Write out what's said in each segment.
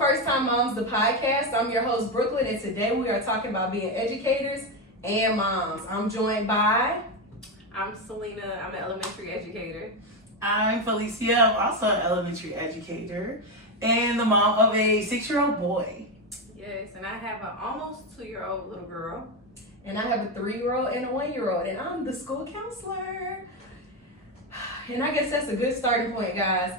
First Time Moms, the podcast. I'm your host, Brooklyn, and today we are talking about being educators and moms. I'm joined by... I'm Selena. I'm an elementary educator. I'm Phlycia. I'm also an elementary educator and the mom of a 6-year-old boy. Yes, and I have an almost 2-year-old little girl. And I have a 3-year-old and a 1-year-old, and I'm the school counselor. And I guess that's a good starting point, guys.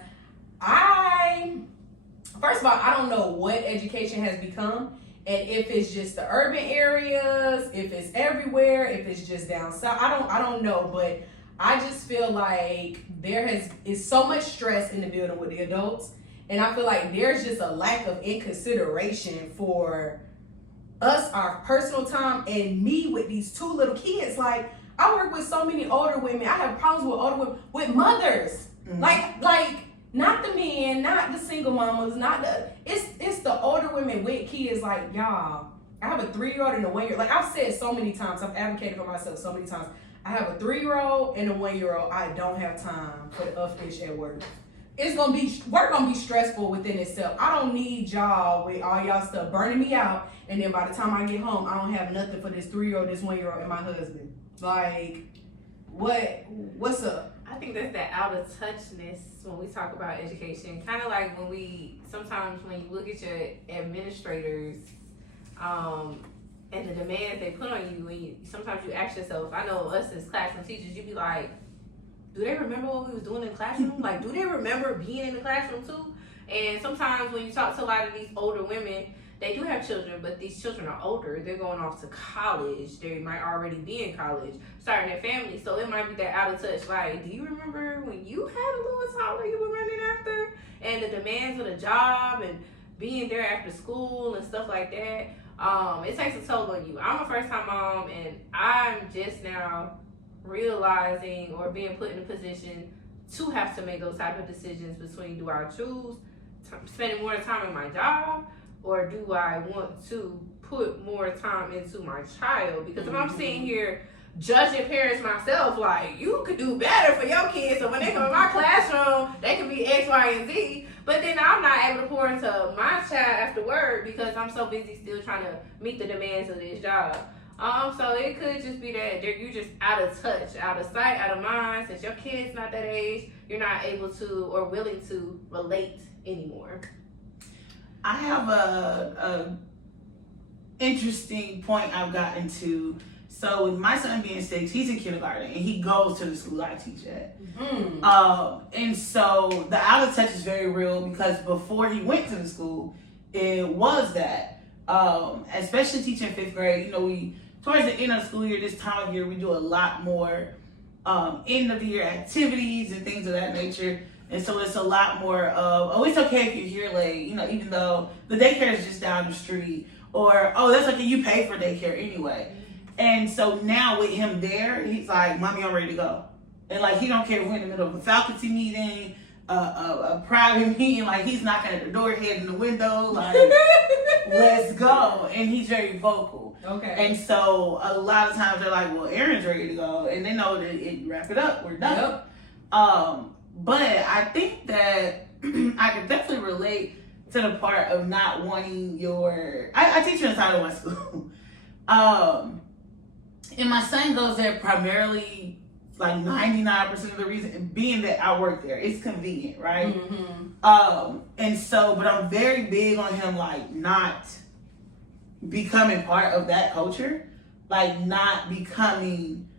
First of all, I don't know what education has become, and if it's just the urban areas, if it's everywhere, if it's just down south. I don't know, but I just feel like is so much stress in the building with the adults, and I feel like there's just a lack of consideration for us, our personal time, and me with these 2 little kids. Like, I work with so many older women. I have problems with older women, with mothers. Mm-hmm. Like not the men, not the single mamas, it's the older women with kids. Like, y'all, I have a 3-year-old and a 1-year-old. Like, I've said so many times, I've advocated for myself so many times. I have a 3-year-old and a 1-year-old. I don't have time for the fish at work. Work gonna be stressful within itself. I don't need y'all with all y'all stuff burning me out, and then by the time I get home, I don't have nothing for this 3-year-old, this 1-year-old, and my husband. Like, what's up? I think that's that out of touchness when we talk about education. Kind of like sometimes when you look at your administrators, and the demands they put on you, sometimes you ask yourself, I know us as classroom teachers, you be like, do they remember what we was doing in the classroom? Like, do they remember being in the classroom too? And sometimes when you talk to a lot of these older women, they do have children, but these children are older. They're going off to college. They might already be in college, starting their family. So it might be that out of touch. Like, do you remember when you had a little toddler you were running after? And the demands of the job and being there after school and stuff like that. It takes a toll on you. I'm a first-time mom, and I'm just now realizing or being put in a position to have to make those type of decisions between, do I choose spending more time in my job, or do I want to put more time into my child? Because if I'm sitting here judging parents myself, like, you could do better for your kids, so when they come in my classroom, they can be X, Y, and Z, but then I'm not able to pour into my child after work because I'm so busy still trying to meet the demands of this job. So it could just be that you're just out of touch, out of sight, out of mind. Since your kid's not that age, you're not able to or willing to relate anymore. I have a interesting point I've gotten to. So with my son being 6, he's in kindergarten and he goes to the school I teach at. Mm-hmm. And so the out of touch is very real because before he went to the school, it was that. Especially teaching 5th grade, towards the end of the school year, this time of year, we do a lot more end of the year activities and things of that nature. And so it's a lot more of, oh, it's okay if you're here late, even though the daycare is just down the street, or, oh, that's okay, you pay for daycare anyway. And so now with him there, he's like, Mommy, I'm ready to go. And like, he don't care if we're in the middle of a faculty meeting, a private meeting, like he's knocking at the door, head in the window, like, let's go. And he's very vocal. Okay. And so a lot of times they're like, well, Aaron's ready to go. And they know that wrap it up, we're done. Yep. But I think that I could definitely relate to the part of not wanting I teach inside of my school. And my son goes there primarily, like 99% of the reason being that I work there. It's convenient, right? Mm-hmm. And so, but I'm very big on him, like, not becoming part of that culture, like not becoming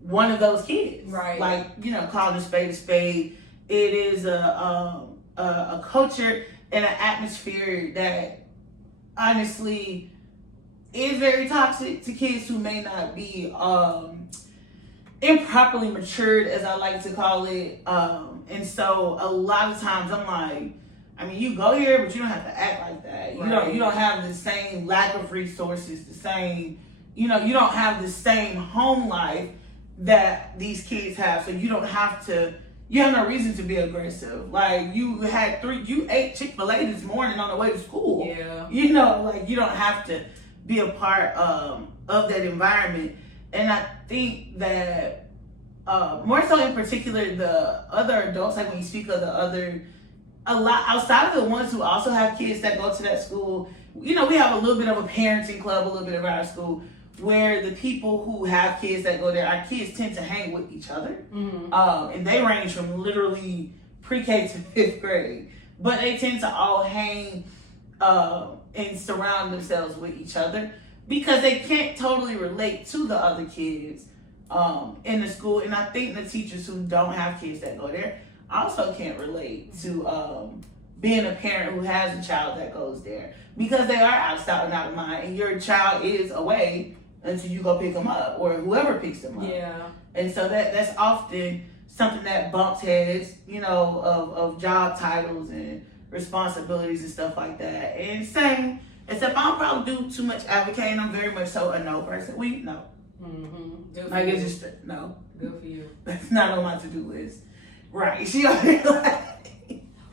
one of those kids, right? Like, calling a spade. It is a culture and an atmosphere that honestly is very toxic to kids who may not be improperly matured, as I like to call it. And so a lot of times I'm like, I mean, you go here, but you don't have to act like that. Right. You don't have the same lack of resources, the same, you don't have the same home life that these kids have. So you have no reason to be aggressive. Like, you ate Chick-fil-A this morning on the way to school. Yeah. Like, you don't have to be a part of that environment. And I think that more so in particular, the other adults, like when you speak of the other a lot outside of the ones who also have kids that go to that school. You know, we have a little bit of a parenting club, a little bit around our school, where the people who have kids that go there, our kids tend to hang with each other. And they range from literally pre-K to 5th grade. But they tend to all hang and surround themselves with each other because they can't totally relate to the other kids in the school. And I think the teachers who don't have kids that go there also can't relate to being a parent who has a child that goes there, because they are out of mind, and your child is away until you go pick them up or whoever picks them up. Yeah. And so that's often something that bumps heads, you know, of job titles and responsibilities and stuff like that. And same, except I don't probably do too much advocating. I'm very much so a no person. No. Good for Like, you. it's just no. Good for you. That's not on my to-do list. Right. She already like.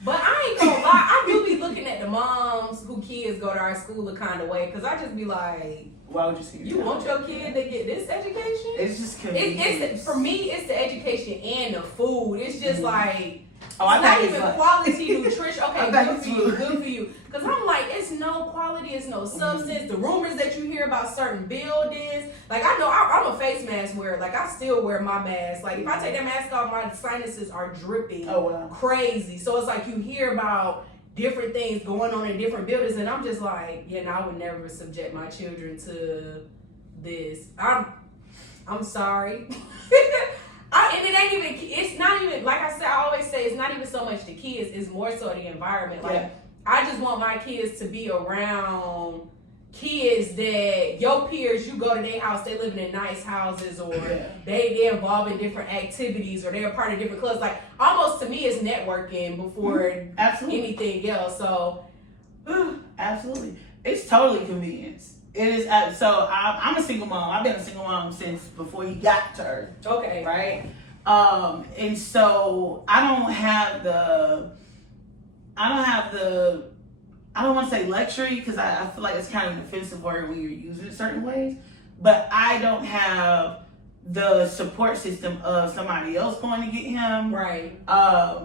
But I ain't gonna lie, I do be looking at the moms who kids go to our school a kind of way, because I just be like, Why would you say you want your kid to get this education? It's just convenient. It's for me, it's the education and the food. It's just like, I it's not think even like- quality nutrition. Okay, I think good it's for you, food. good for you. Because I'm like, it's no quality, it's no substance. The rumors that you hear about certain buildings, like I know I'm a face mask wearer. Like I still wear my mask. Like if I take that mask off, my sinuses are dripping crazy. So it's like you hear about different things going on in different buildings, and I'm just like, yeah, no, I would never subject my children to this. I'm sorry. And it ain't even, it's not even, like I said, I always say, it's not even so much the kids, it's more so the environment. Like, I just want my kids to be around kids that your peers, you go to their house, they living in nice houses, or they involved in different activities, or they're a part of different clubs. Like, almost to me, it's networking before anything else. So, absolutely. It's totally convenience. It is. So I'm a single mom. I've been a single mom since before he got to Earth. Okay. Right. And so I don't want to say luxury, because I feel like it's kind of an offensive word when you're using it certain ways, but I don't have the support system of somebody else going to get him. Right.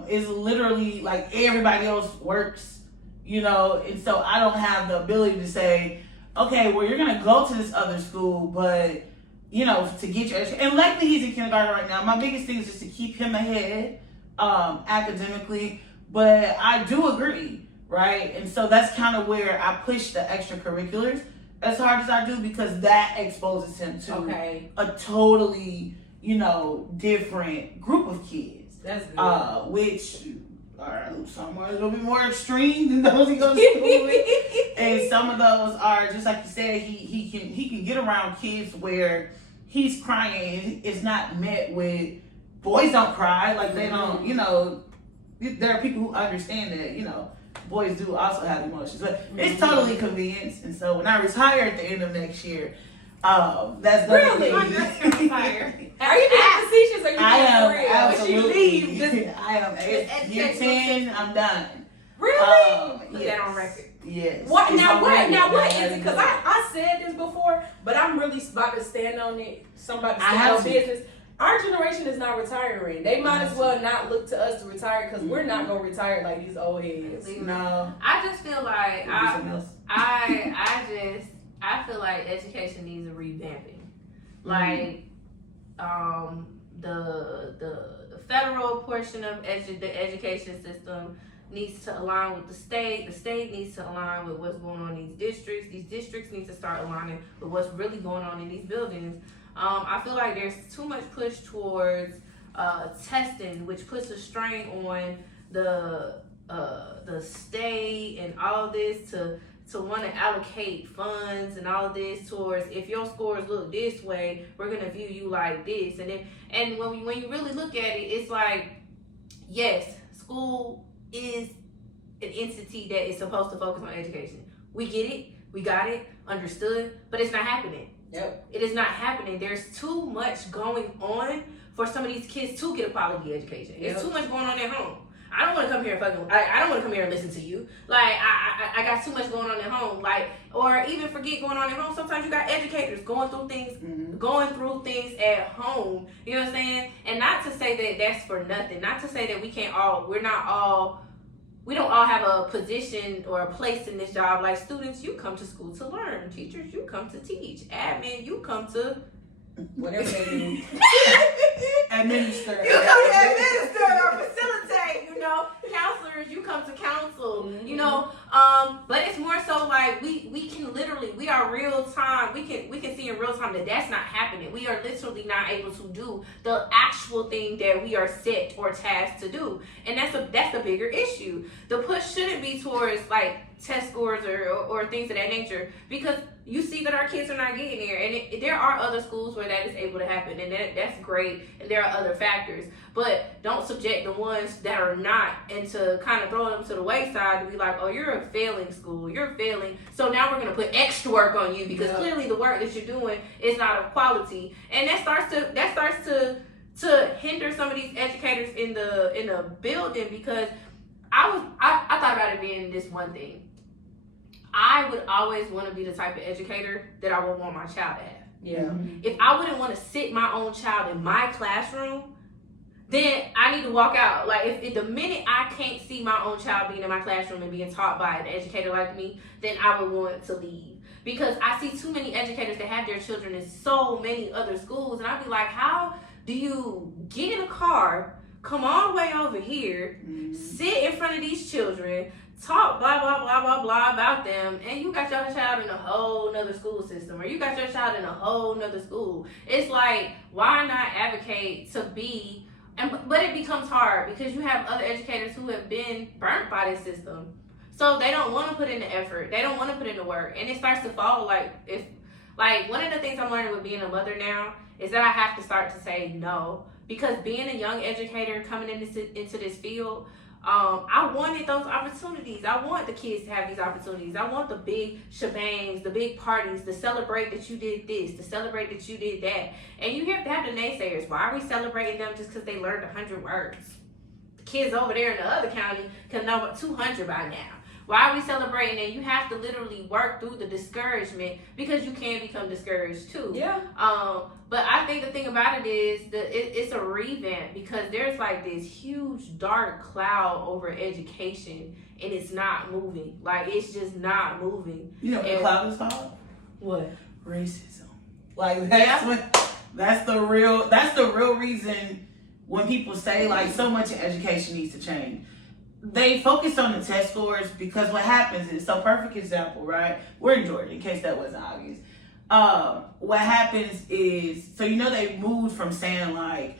It's literally like everybody else works, you know, and so I don't have the ability to say, okay, well, you're going to go to this other school, but, you know, to get your education. And luckily he's in kindergarten right now. My biggest thing is just to keep him ahead academically. But I do agree, right? And so that's kind of where I push the extracurriculars as hard as I do, because that exposes him to a totally, you know, different group of kids. That's good. Which are some are a little bit more extreme than those he goes to school with. And some of those are, just like you said, he can get around kids where he's crying. It's not met with, boys don't cry, like they don't, you know, there are people who understand that, you know, boys do also have emotions, but it's totally convenience. And so when I retire at the end of next year, that's really. Are you being facetious or you I am being real? absolutely. When she leaves, I am. Year 10, I'm done. Really? Put that on record. Yes. What It's now? already- What is it? Because I said this before, but I'm really about to stand on it. Somebody stand on business. Our generation is not retiring. They might as well not look to us to retire, because we're not gonna retire like these old heads. No. I just feel like I feel like education needs a revamping. Like the federal portion of the education system needs to align with the state. The state needs to align with what's going on in these districts. These districts need to start aligning with what's really going on in these buildings. I feel like there's too much push towards testing, which puts a strain on the state and all of this to want to allocate funds and all of this towards, if your scores look this way, we're gonna view you like this. And when you really look at it, it's like, yes, school is an entity that is supposed to focus on education. We get it, we got it, understood, but it's not happening. Yep. It is not happening. There's too much going on for some of these kids to get a quality education. There's too much going on at home. I don't want to come here and I don't want to come here and listen to you. Like, I got too much going on at home. Like, or even forget going on at home. Sometimes you got educators going through things at home. You know what I'm saying? And not to say that that's for nothing. Not to say that we're not all we don't all have a position or a place in this job. Like students, you come to school to learn. Teachers, you come to teach. Admin, you come to whatever they do. Administer. You come to administer or facilitate, you know. Counselors, you come to counsel, you know. But it's more so like we can literally, we are real time. We can see in real time that that's not happening. We are literally not able to do the actual thing that we are set or tasked to do, and that's a bigger issue. The push shouldn't be towards like test scores or things of that nature, because you see that our kids are not getting there, and there are other schools where that is able to happen, and that's great, and there are other factors, but don't subject the ones that are not, and to kind of throw them to the wayside to be like, oh, you're a failing school, you're failing, so now we're going to put extra work on you because clearly the work that you're doing is not of quality, and that starts to hinder some of these educators in the building, because I thought about it being this one thing. I would always want to be the type of educator that I would want my child to have. Yeah. If I wouldn't want to sit my own child in my classroom, then I need to walk out. Like, if the minute I can't see my own child being in my classroom and being taught by an educator like me, then I would want to leave. Because I see too many educators that have their children in so many other schools, and I'd be like, how do you get in a car, come all the way over here, sit in front of these children, talk blah blah blah blah blah about them, and you got your child in a whole nother school system, or you got your child in a whole nother school? It's like, why not advocate to be, but it becomes hard because you have other educators who have been burnt by this system, so they don't want to put in the effort, they don't want to put in the work, and it starts to fall. Like one of the things I'm learning with being a mother now is that I have to start to say no, because being a young educator coming into this field, I wanted those opportunities. I want the kids to have these opportunities. I want the big shebangs, the big parties, to celebrate that you did this, to celebrate that you did that. And you have to have the naysayers. Why are we celebrating them just because they learned 100 words? The kids over there in the other county can know 200 by now. Why are we celebrating? And you have to literally work through the discouragement, because you can become discouraged too. Yeah. But I think the thing about it is it's a revamp, because there's like this huge dark cloud over education, and it's not moving. Like, it's just not moving. You know what the cloud is called? What? Racism. Like, that's the real reason when people say like so much in education needs to change. They focus on the test scores, because what happens is, so perfect example, right? We're in Georgia, in case that wasn't obvious. What happens is, so they moved from saying like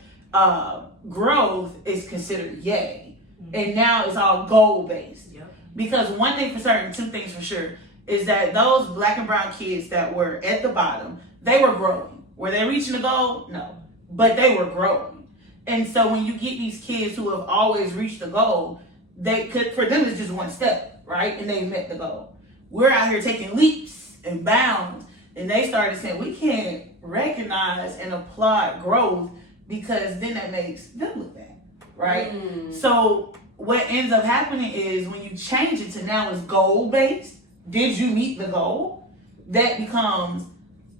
growth is considered yay, and now it's all goal based. Yep. Because one thing for certain, two things for sure, is that those black and brown kids that were at the bottom, they were growing. Were they reaching the goal? No, but they were growing. And so when you get these kids who have always reached the goal, for them it's just one step, right? And they met the goal. We're out here taking leaps and bounds, and they started saying we can't recognize and applaud growth, because then that makes them look bad, right? So what ends up happening is, when you change it to now it's goal based, did you meet the goal? That becomes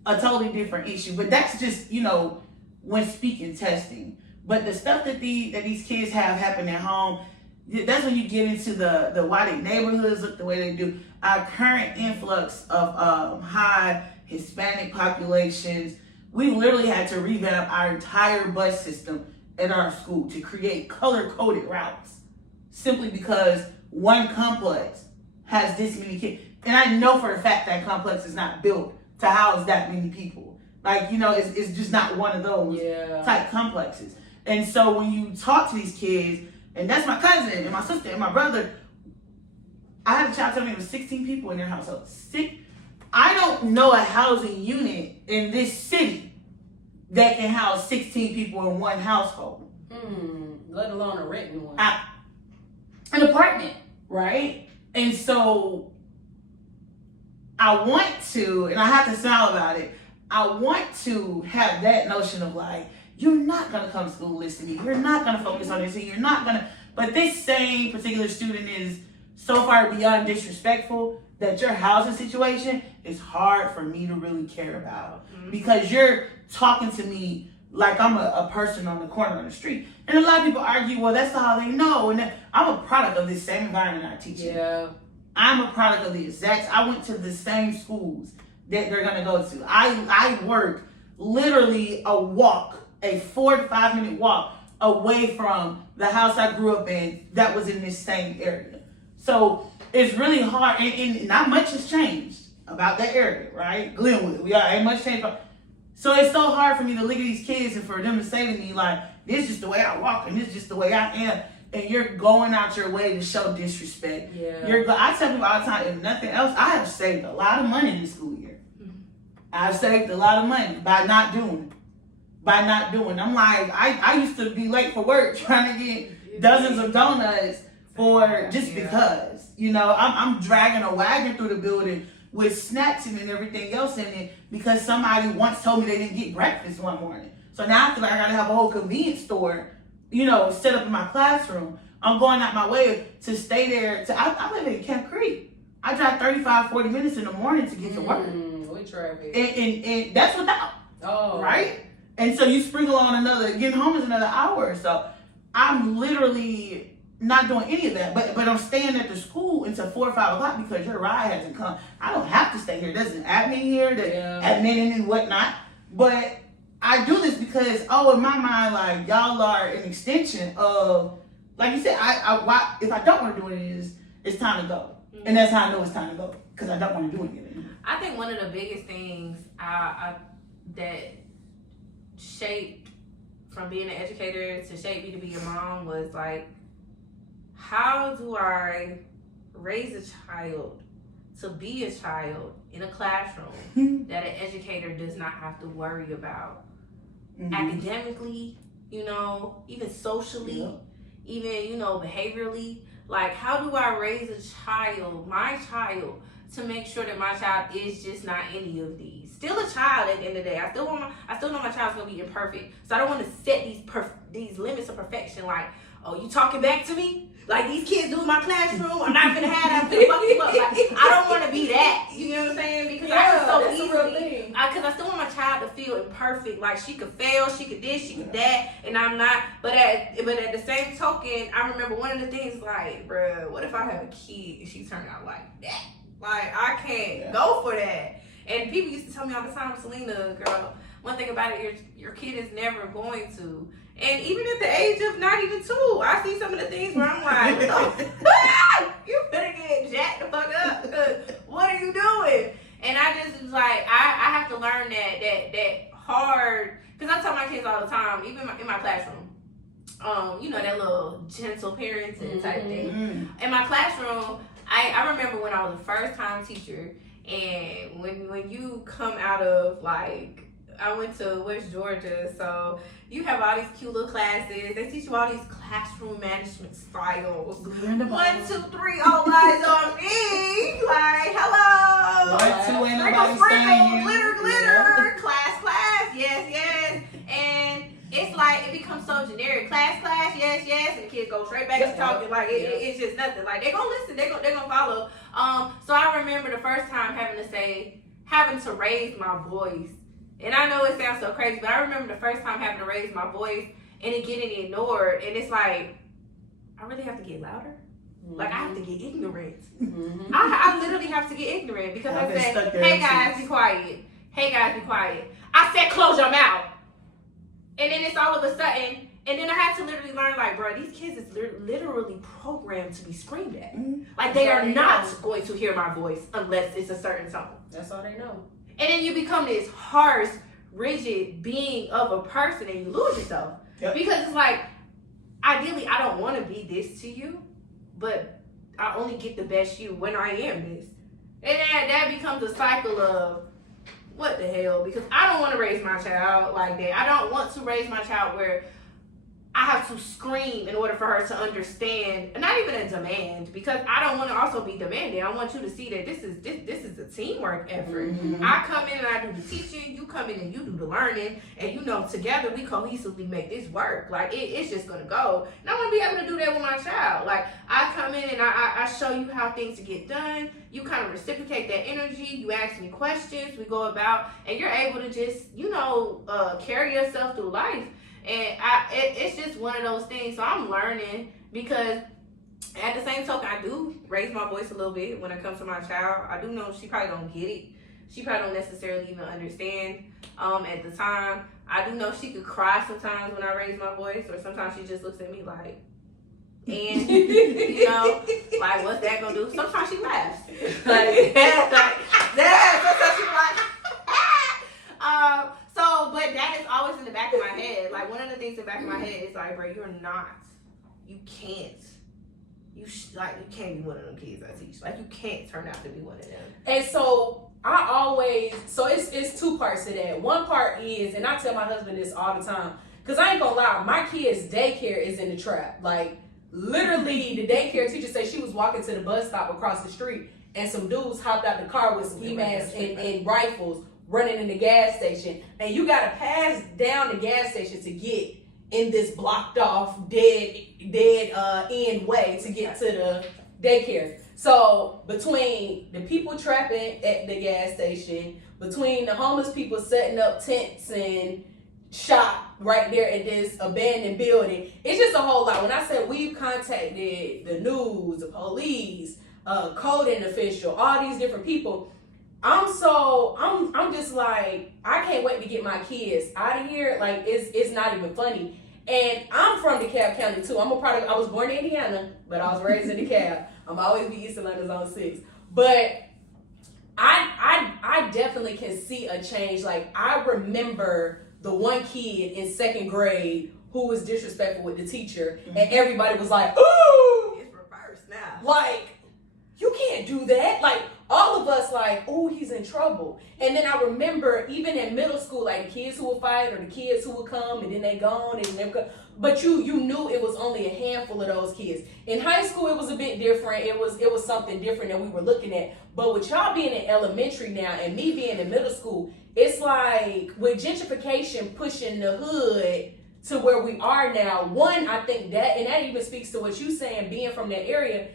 a totally different issue. But that's just, when speaking testing. But the stuff that these kids have happen at home, that's when you get into the why their neighborhoods look the way they do. Our current influx of high Hispanic populations, we literally had to revamp our entire bus system at our school to create color-coded routes, simply because one complex has this many kids. And I know for a fact that complex is not built to house that many people. Like, it's just not one of those type complexes. And so when you talk to these kids, and that's my cousin and my sister and my brother, I had a child tell me there was 16 people in their household. I don't know a housing unit in this city that can house 16 people in one household. Let alone a renting one. An apartment, right? And so I want to, and I have to smile about it, I want to have that notion of like, you're not going to come to school and listen to me. You're not going to focus on this. And you're not going to. But this same particular student is so far beyond disrespectful that your housing situation is hard for me to really care about. Because you're talking to me like I'm a person on the corner of the street. And a lot of people argue, well, that's how they know. And I'm a product of this same environment I teach in. Yeah. I'm a product of the exact. I went to the same schools that they're gonna go to. I work literally a 4 to 5 minute walk away from the house I grew up in that was in this same area. So it's really hard, and not much has changed about that area, right? Glenwood, ain't much changed. So it's so hard for me to look at these kids and for them to say to me, like, this is just the way I walk and this is just the way I am. And you're going out your way to show disrespect. Yeah. I tell people all the time, if nothing else, I have saved a lot of money this school year. I've saved a lot of money by not doing. I'm like, I used to be late for work trying to get dozens of donuts because, I'm dragging a wagon through the building with snacks and everything else in it because somebody once told me they didn't get breakfast one morning. So now I feel like I gotta have a whole convenience store, set up in my classroom. I'm going out my way to stay there. I live in Camp Creek. I drive 35, 40 minutes in the morning to get to work. With traffic. And that's without. Oh. Right? And so you sprinkle on getting home is another hour. So I'm literally not doing any of that. But I'm staying at the school until 4 or 5 o'clock because your ride hasn't come. I don't have to stay here. There's an admin here, admin and whatnot. But I do this because, in my mind, like, y'all are an extension of, like you said, if I don't want to do it, it's time to go. Mm-hmm. And that's how I know it's time to go, because I don't want to do it anymore. I think one of the biggest things that shaped from being an educator to shape me to be a mom was, like, how do I raise a child to be a child in a classroom that an educator does not have to worry about academically, even socially, even, behaviorally. Like, how do I raise my child, to make sure that my child is just not any of these? Still a child at the end of the day. I still know my child's gonna be imperfect. So I don't want to set these limits of perfection. Like, oh, you talking back to me? Like, these kids do in my classroom, I'm not gonna have that. I'm gonna fuck you up. Like, I don't want to be that. You know what I'm saying? Because I can so easily. Because I still want my child to feel imperfect. Like, she could fail, she could this, she could that, and I'm not. But at the same token, I remember one of the things, like, bruh, what if I have a kid and she turned out like that? Like, I can't go for that. And people used to tell me all the time, Selena, girl, one thing about it, your kid is never going to. And even at the age of not even 2, I see some of the things where I'm like, you better get jacked the fuck up, because what are you doing? And I just was like, I have to learn that hard, because I tell my kids all the time, even in my classroom, that little gentle parenting type thing. In my classroom, I remember when I was a first time teacher, and when you come out of, like, I went to West Georgia, so you have all these cute little classes. They teach you all these classroom management styles. 1, 2, 3, all eyes on me. Like, hello. 1, 2, ain't nobody saying you. Glitter, class, yes. And it's like, it becomes so generic. Class, yes, and the kids go straight back to talking. Like, it's just nothing. Like, they're gonna listen, they're gonna follow. So I remember the first time having to raise my voice. And I know it sounds so crazy, but I remember the first time having to raise my voice and it getting ignored. And it's like, I really have to get louder? Like, I have to get ignorant. I literally have to get ignorant, because I said, hey guys, be quiet. I said, close your mouth. And then it's all of a sudden, and then I had to literally learn, like, bro, these kids is literally programmed to be screamed at. Like, they are not going to hear my voice unless it's a certain tone. That's all they know. And then you become this harsh, rigid being of a person, and you lose yourself. Because it's like, ideally, I don't want to be this to you, but I only get the best you when I am this. And that becomes a cycle of, what the hell? Because I don't want to raise my child like that. I don't want to raise my child where I have to scream in order for her to understand, and not even a demand, because I don't want to also be demanding. I want you to see that this is a teamwork effort. I come in and I do the teaching, you come in and you do the learning, and together we cohesively make this work. Like, it's just gonna go. And I want to be able to do that with my child. Like, I come in and I show you how things get done. you kind of reciprocate that energy. You ask me questions. We go about, and you're able to just, carry yourself through life. And it's just one of those things. So I'm learning, because at the same token, I do raise my voice a little bit when it comes to my child. I do know she probably don't get it. She probably don't necessarily even understand at the time. I do know she could cry sometimes when I raise my voice, or sometimes she just looks at me like, and like, what's that gonna do? Sometimes she laughs. Like, sometimes she like, but that is always in the back of my head. Like, one of the things in the back of my head is like, bro, you can't be one of them kids I teach. Like, you can't turn out to be one of them. And so it's two parts to that. One part is, and I tell my husband this all the time, because I ain't gonna lie, my kid's daycare is in the trap. Like, literally, the daycare teacher said she was walking to the bus stop across the street, and some dudes hopped out the car with ski masks and rifles running in the gas station. And you gotta pass down the gas station to get in this blocked off dead end way to get to the daycare. So between the people trapping at the gas station, between the homeless people setting up tents and shop right there at this abandoned building, it's just a whole lot. When I said we've contacted the news, the police, coding official, all these different people, I'm just like, I can't wait to get my kids out of here. Like, it's not even funny. And I'm from DeKalb County too. I was born in Indiana, but I was raised in DeKalb. I'm always be East Atlanta's on 6. But I definitely can see a change. Like, I remember the one kid in 2nd grade who was disrespectful with the teacher, and everybody was like, ooh! It's reversed now. Like, you can't do that. Like, all of us like, oh, he's in trouble. And then I remember even in middle school, like the kids who would fight or the kids who would come and then they gone and never come. But you knew it was only a handful of those kids. In high school, it was a bit different. It was something different that we were looking at. But with y'all being in elementary now and me being in middle school, it's like with gentrification pushing the hood to where we are now. One, I think that even speaks to what you saying, being from that area.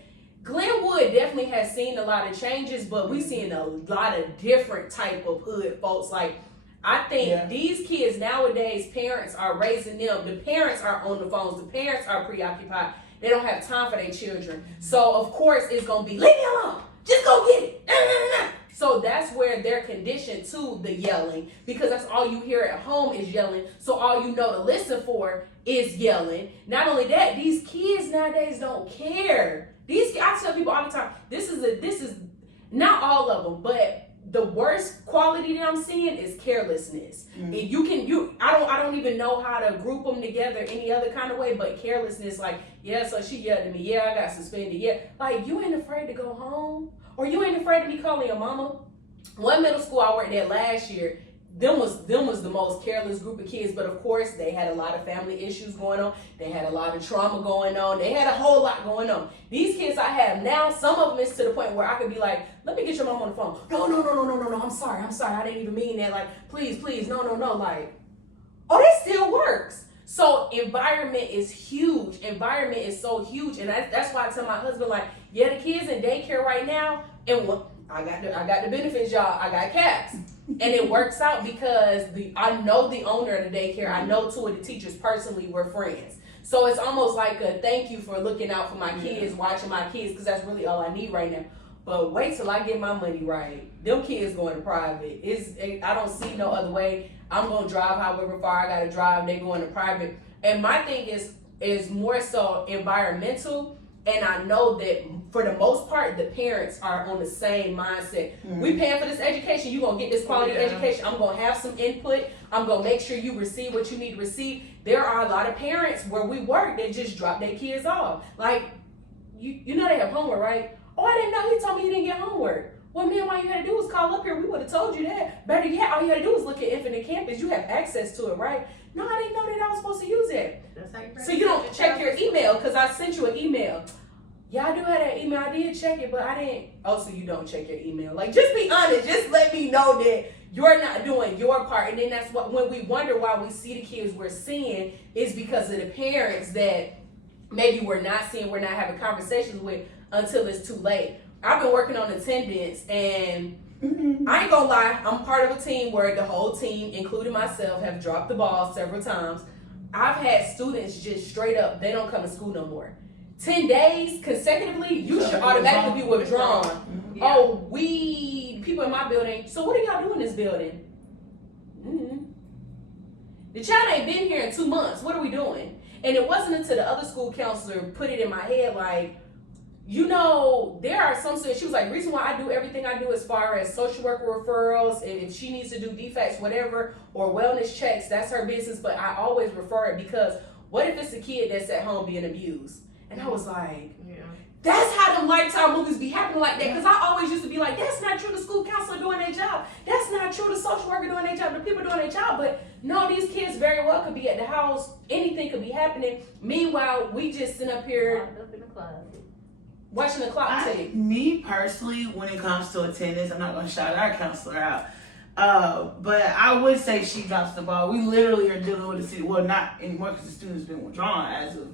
Glenwood definitely has seen a lot of changes, but we've seen a lot of different type of hood folks. Like, I think these kids nowadays, parents are raising them. The parents are on the phones. The parents are preoccupied. They don't have time for their children. So, of course, it's going to be, leave me alone. Just go get it. Nah, nah, nah. So that's where they're conditioned to the yelling, because that's all you hear at home is yelling. So all you know to listen for is yelling. Not only that, these kids nowadays don't care. I tell people all the time, this is not all of them, but the worst quality that I'm seeing is carelessness. And I don't even know how to group them together any other kind of way, but carelessness, like, yeah, so she yelled at me, yeah, I got suspended, yeah. Like, you ain't afraid to go home? Or you ain't afraid to be calling your mama? One middle school I worked at last year, them was the most careless group of kids, but of course they had a lot of family issues going on. They had a lot of trauma going on. They had a whole lot going on. These kids I have now, some of them is to the point where I could be like, let me get your mom on the phone. No, I'm sorry, I didn't even mean that. Like, please, no. Like, oh, that still works. So environment is huge. Environment is so huge. And that's why I tell my husband, like, yeah, the kids in daycare right now, and I got the benefits, y'all. I got caps. And it works out because I know the owner of the daycare. I know two of the teachers personally. We're friends. So it's almost like a thank you for looking out for my kids, watching my kids, because that's really all I need right now. But wait till I get my money right. Them kids going to private. I don't see no other way. I'm going to drive however far I got to drive. They going to private. And my thing is more so environmental. And I know that for the most part, the parents are on the same mindset. We paying for this education. You're going to get this quality education. I'm going to have some input. I'm going to make sure you receive what you need to receive. There are a lot of parents where we work that just drop their kids off. Like, you know they have homework, right? Oh, I didn't know. He told me you didn't get homework. Well, man, all you had to do was call up here. We would have told you that. Better yet, all you had to do was look at Infinite Campus. You have access to it, right? No, I didn't know that I was supposed to use it. So you don't check your email because I sent you an email. Yeah, I do have that email. I did check it, but I didn't. Oh, so you don't check your email. Like, just be honest. Just let me know that you're not doing your part. And then that's what, when we wonder why we see the kids we're seeing, is because of the parents that maybe we're not seeing, we're not having conversations with until it's too late. I've been working on attendance, and I ain't gonna lie, I'm part of a team where the whole team, including myself, have dropped the ball several times. I've had students just straight up, they don't come to school no more. 10 days consecutively, you should automatically be withdrawn. Yeah. Oh, people in my building, so what are y'all doing in this building? The child ain't been here in 2 months. What are we doing? And it wasn't until the other school counselor put it in my head, like, you know, there are some students, she was like, reason why I do everything I do as far as social worker referrals, and if she needs to do defects, whatever, or wellness checks, that's her business, but I always refer it because what if it's a kid that's at home being abused? And I was like, that's how them Lifetime movies be happening like that. Because I always used to be like, that's not true. The school counselor doing their job. That's not true. The social worker doing their job. The people doing their job. But no, these kids very well could be at the house. Anything could be happening. Meanwhile, we just sit up here Up in the closet. watching the clock tick. Me personally, when it comes to attendance, I'm not going to shout our counselor out. But I would say she drops the ball. We literally are dealing with a situation. Well, not anymore because the student's been withdrawn as of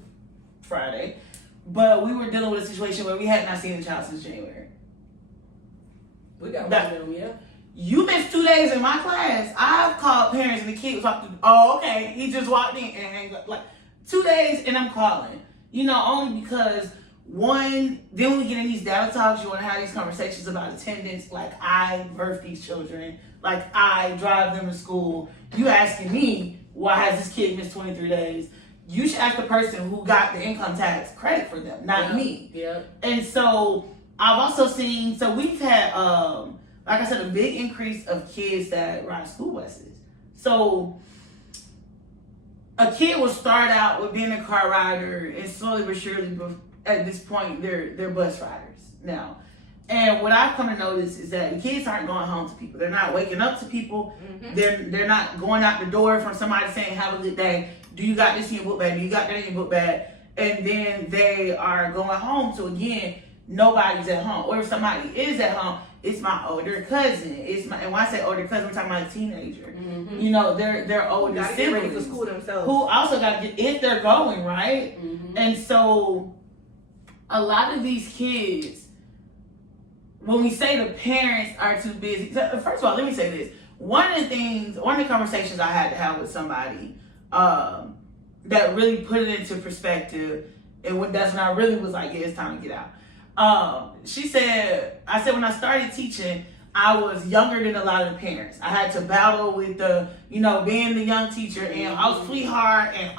Friday. But we were dealing with a situation where we had not seen the child since January. We got one of them, yeah. You missed 2 days in my class. I've called parents and the kid was like, oh, okay, he just walked in and hanged up. Like 2 days and I'm calling. You know, only because then when we get in these data talks, you want to have these conversations about attendance. Like I birth these children. Like I drive them to school. You asking me, why has this kid missed 23 days? You should ask the person who got the income tax credit for them, not me. Yeah. And so I've also seen, so we've had, like I said, a big increase of kids that ride school buses. So a kid will start out with being a car rider and slowly but surely, at this point, they're bus riders now. And what I've come to notice is that the kids aren't going home to people. They're not waking up to people. They're not going out the door from somebody saying, have a good day. Do you got this in your book bag? Do you got that in your book bag? And then they are going home. So again, nobody's at home. Or if somebody is at home, it's my older cousin. And when I say older cousin, I'm talking about a teenager. You know, they're older siblings. Get ready for school themselves. Who also got to get, if they're going, right? And so a lot of these kids, when we say the parents are too busy, first of all, let me say this. One of the conversations I had to have with somebody that really put it into perspective, and that's when I really was like, yeah, it's time to get out. I said when I started teaching, I was younger than a lot of the parents. I had to battle with being the young teacher and sweetheart and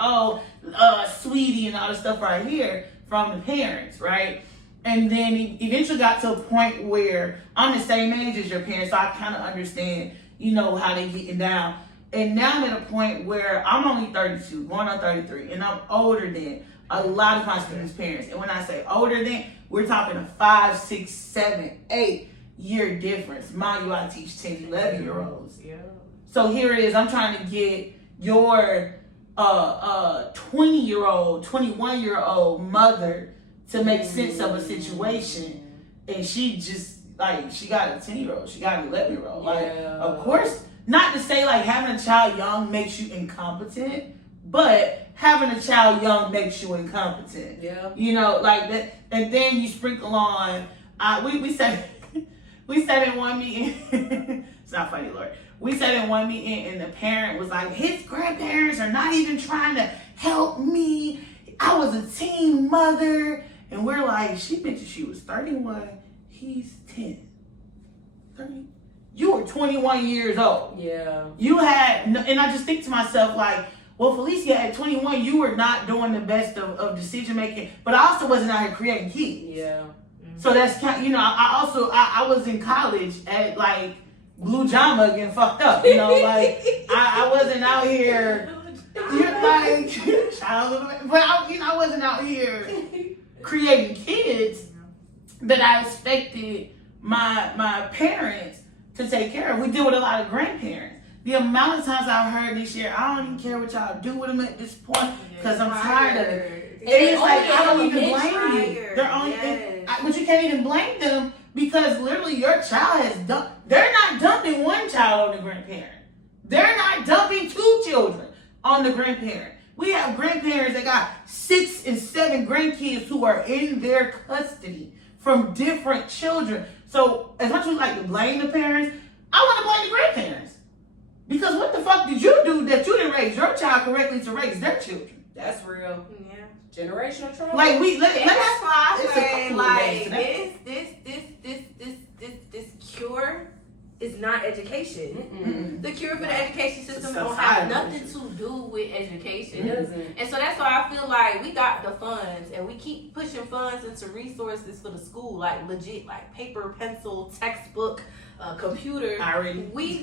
sweetie and all the stuff right here from the parents, right? And then eventually got to a point where I'm the same age as your parents, so I kind of understand, how they getting down. And now I'm at a point where I'm only 32, going on 33, and I'm older than a lot of my students' parents. And when I say older than, we're talking a 5, 6, 7, 8 year difference. Mind you, I teach 10, 11-year-olds. Yeah. So here it is, I'm trying to get your 20-year-old, 21-year-old mother to make sense of a situation, and she just she got a 10-year-old, she got an 11-year-old. Of course, not to say having a child young makes you incompetent, but having a child young makes you incompetent. Yeah. Like that, and then you sprinkle on. We said in one meeting. It's not funny, Lord. We said in one meeting, and the parent was like, his grandparents are not even trying to help me. I was a teen mother. And we're like, she mentioned she was 31, he's 10. 30. You were 21 years old. Yeah. You had, and I just think to myself, well, Phlycia at 21, you were not doing the best of decision making, but I also wasn't out here creating kids. Yeah. So that's kind of, I was in college at Blue Jama getting fucked up. I wasn't out here, I wasn't out here creating kids that I expected my parents to take care of. We deal with a lot of grandparents. The amount of times I've heard this year, I don't even care what y'all do with them at this point because I'm tired of it. And it's I don't even blame you. But you can't even blame them because literally your child has they're not dumping one child on the grandparent. They're not dumping 2 children on the grandparent. We have grandparents that got 6 and 7 grandkids who are in their custody from different children. So as much as we like to blame the parents, I want to blame the grandparents. Because what the fuck did you do that you didn't raise your child correctly to raise their children? That's real. Yeah. Generational trauma. Like that's why I it's a say couple of days like this cure is not education. Mm-mm. The cure for the education system don't society have nothing to do with education. It doesn't. And so that's why I feel like we got the funds and we keep pushing funds into resources for the school, like legit, like paper, pencil, textbook, computer. We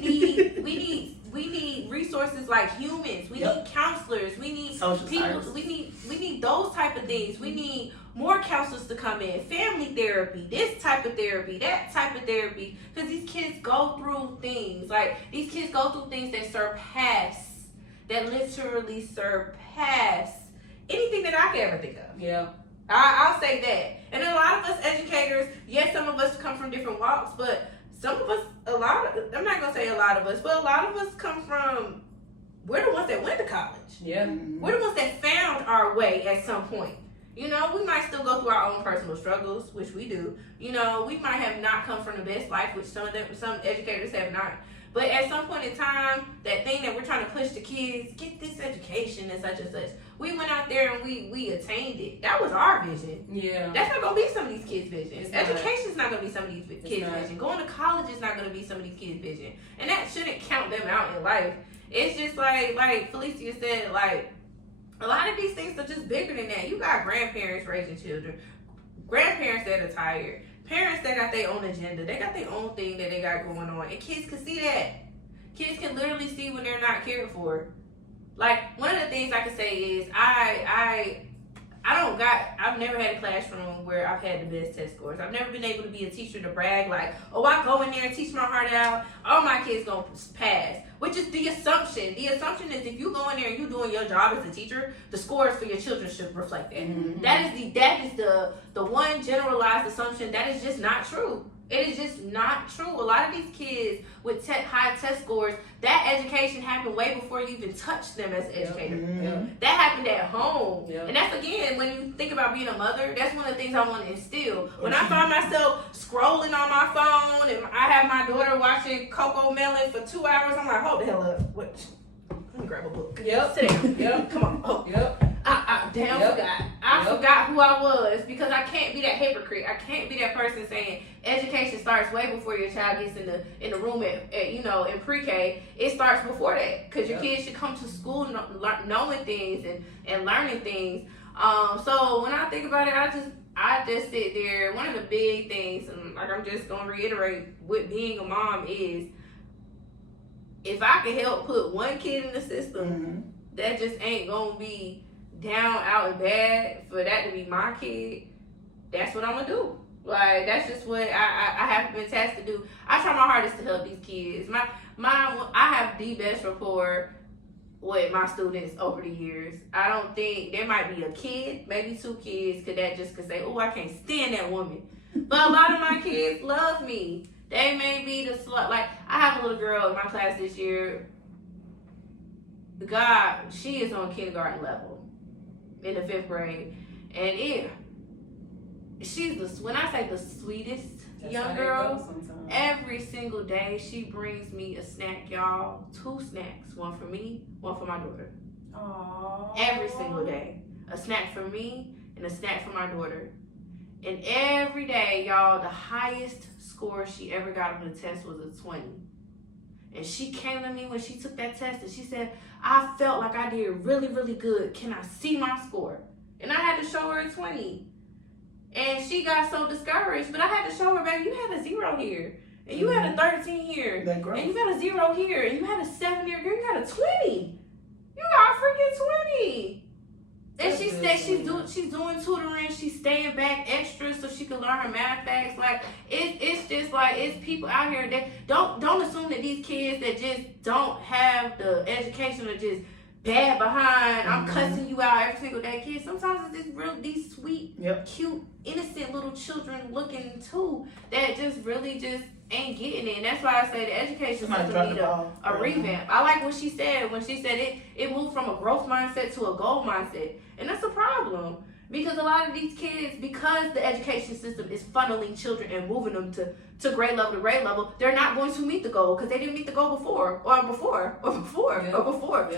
need resources like humans. We need counselors. We need social people. science. We need those type of things. We need more counselors to come in, family therapy, this type of therapy, that type of therapy, because these kids go through things. Like, these kids go through things that literally surpass anything that I could ever think of. Yeah. I'll say that. And a lot of us educators, yes, some of us come from different walks, but some of us, I'm not going to say a lot of us, but a lot of us come from, we're the ones that went to college. Yeah. We're the ones that found our way at some point. You know, we might still go through our own personal struggles, which we do. You know, we might have not come from the best life, which some educators have not. But at some point in time, that thing that we're trying to push the kids, get this education and such, we went out there and we attained it. That was our vision. Yeah. That's not going to be some of these kids' vision. It's Education's not going to be some of these kids' vision. Going to college is not going to be some of these kids' vision. And that shouldn't count them out in life. It's just like Phlycia said, like, a lot of these things are just bigger than that. You got grandparents raising children, grandparents that are tired, parents that got their own agenda. They got their own thing that they got going on. And kids can see that. Kids can literally see when they're not cared for. Like, one of the things I can say is I've never had a classroom where I've had the best test scores. I've never been able to be a teacher to brag like, oh, I go in there and teach my heart out. All my kids gonna pass. Which is the assumption. The assumption is if you go in there and you doing your job as a teacher, the scores for your children should reflect that. Mm-hmm. That is the one generalized assumption that is just not true. It is just not true. A lot of these kids with high test scores, that education happened way before you even touched them as an educator. Mm-hmm. That happened at home. Yep. And that's, again, when you think about being a mother, that's one of the things I want to instill. When I find myself scrolling on my phone and I have my daughter watching Coco Melon for 2 hours, I'm like, hold the hell up. Let me grab a book. Yep. Sit down. Yep. Come on. Oh. Yep. I forgot who I was because I can't be that hypocrite. I can't be that person saying education starts way before your child gets in the room at in pre-K. It starts before that because your kids should come to school knowing things and learning things. So when I think about it, I just sit there. One of the big things, and like I'm just gonna reiterate, with being a mom is if I can help put one kid in the system that just ain't gonna be down, out, and bad for that to be my kid, that's what I'm gonna do. Like, that's just what I have been tasked to do. I try my hardest to help these kids. I have the best rapport with my students over the years. I don't think there might be a kid, maybe 2 kids, that just could say, oh, I can't stand that woman. But a lot of my kids love me. They may be the slut. Like, I have a little girl in my class this year. God, she is on kindergarten level in the 5th grade. And she's when I say the sweetest young girl, every single day she brings me a snack, y'all. 2 snacks. One for me, one for my daughter. Aww. Every single day. A snack for me and a snack for my daughter. And every day, y'all, the highest score she ever got on the test was a 20. And she came to me when she took that test and she said, I felt like I did really, really good. Can I see my score? And I had to show her a 20. And she got so discouraged, but I had to show her, baby, you had a 0 here. And you had a 13 here. And you got a 0 here. And you had a 7 here. Girl, you got a 20. You got a freaking 20. And she said she's doing tutoring. She's staying back extra so she can learn her math facts. Like, it's just like, it's people out here that don't assume that these kids that just don't have the education are just bad behind. I'm cussing you out every single day. Kids, sometimes it's these sweet, cute, innocent little children looking too that just really just ain't getting it. And that's why I say the education system need a revamp. I like what she said when she said it moved from a growth mindset to a goal mindset. And that's a problem. Because a lot of these kids, because the education system is funneling children and moving them to grade level to grade level, they're not going to meet the goal because they didn't meet the goal before. Yep.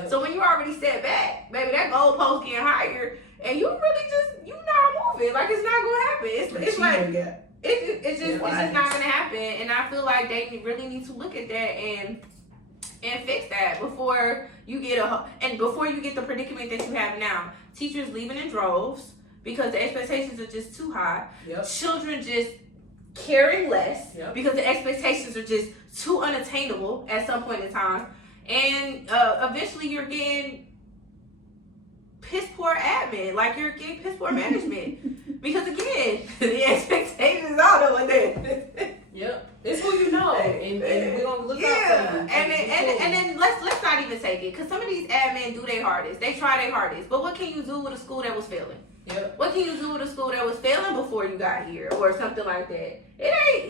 So when you already set back, baby, that goal post getting higher, and you really just, you not moving. Like, it's not going to happen. It's like, it's just not going to happen. And I feel like they really need to look at that and fix that before you get the predicament that you have now. Teachers leaving in droves because the expectations are just too high. Yep. Children just caring less Yep. because the expectations are just too unattainable at some point in time. And eventually you're getting piss poor admin, like you're getting piss poor management. Because again, the expectations are what they Yep. It's who you know, and we're gonna look out for you. And then let's not even take it, because some of these admin do their hardest. They try their hardest, but what can you do with a school that was failing? Yep. What can you do with a school that was failing before you got here, or something like that?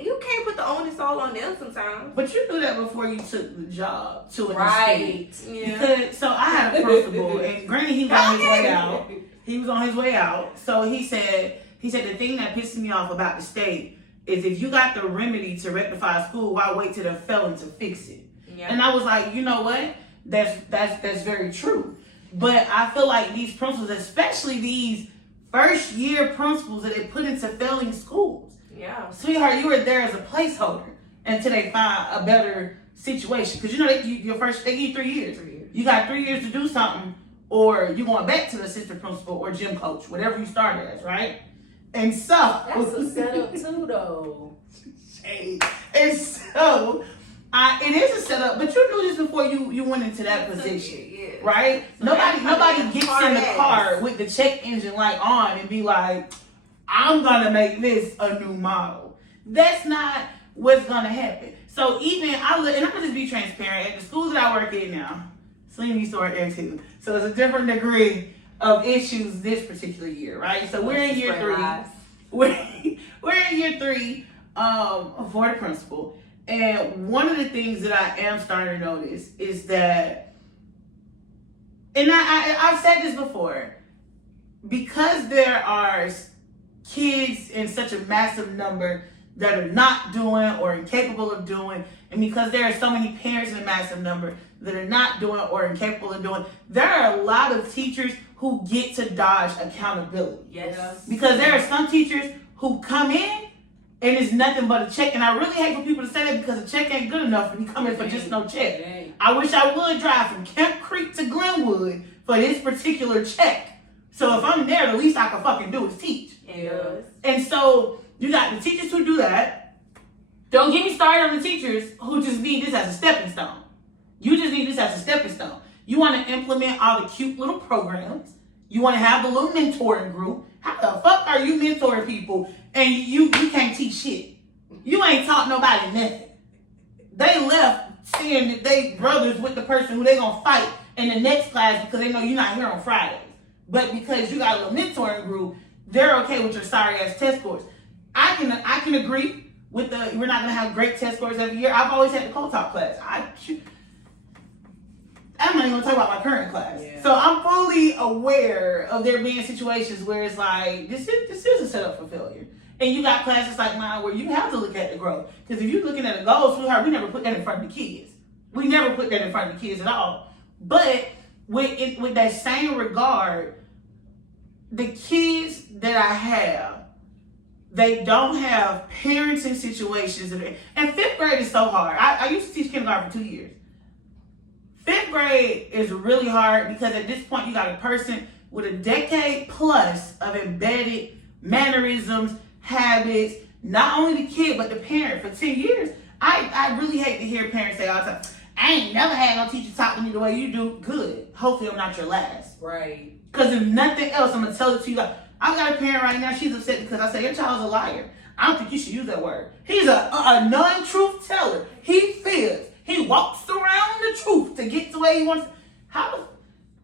You can't put the onus all on them sometimes. But you knew that before you took the job to an Right. extent. Yeah. Because so I had a principal, and granted he was on his way out. He was on his way out. So he said the thing that pisses me off about the state is if you got the remedy to rectify a school, why wait till they're failing to fix it? Yeah. And I was like, you know what? That's very true. But I feel like these principals, especially these first year principals that they put into failing schools. Yeah. Sweetheart, you were there as a placeholder until they find a better situation. Because you know they give you 3 years. 3 years. You got 3 years to do something, or you going back to the assistant principal or gym coach, whatever you started as, right? And so That's a setup too, though. And so it is a setup, but you knew this before you went into that position. Yeah. Right? So Nobody gets in the hard car with the check engine light on and be like, I'm gonna make this a new model. That's not what's gonna happen. So even and I'm gonna just be transparent. At the schools that I work in now, Selena used to work there too. So it's a different degree of issues this particular year, right? So we're in year 3. We're in year 3 for the principal. And one of the things that I am starting to notice is that, and I've said this before, because there are kids in such a massive number that are not doing or incapable of doing, and because there are so many parents in a massive number that are not doing or incapable of doing, there are a lot of teachers who get to dodge accountability. Yes. Because there are some teachers who come in and it's nothing but a check. And I really hate for people to say that because a check ain't good enough to be coming for just no check. I wish I would drive from Camp Creek to Glenwood for this particular check. So if I'm there, the least I can fucking do is teach. Yes. And so you got the teachers who do that. Don't get me started on the teachers who just need this as a stepping stone. You just need this as a stepping stone. You want to implement all the cute little programs. You want to have the little mentoring group. How the fuck are you mentoring people and you can't teach shit? You ain't taught nobody nothing. They left saying that they brothers with the person who they gonna fight in the next class because they know you're not here on Fridays. But because you got a little mentoring group, they're okay with your sorry ass test scores. I can agree with we're not gonna have great test scores every year. I've always had the co-top class. I'm not even gonna talk about my current class. Yeah. So I'm fully aware of there being situations where it's like, this is a setup for failure. And you got classes like mine where you have to look at the growth. Because if you're looking at the goals, sweetheart, we never put that in front of the kids. We never put that in front of the kids at all. But with that same regard, the kids that I have, they don't have parents in situations. And 5th grade is so hard. I used to teach kindergarten for 2 years. 5th grade is really hard because at this point you got a person with a decade plus of embedded mannerisms, habits, not only the kid but the parent for 10 years. I really hate to hear parents say all the time, I ain't never had no teacher talk to me the way you do. Good. Hopefully I'm not your last. Right. Because if nothing else, I'm going to tell it to you. Like, I've got a parent right now, she's upset because I say, your child's a liar. I don't think you should use that word. He's a non-truth teller. He feels. He walks around the truth to get to where he wants.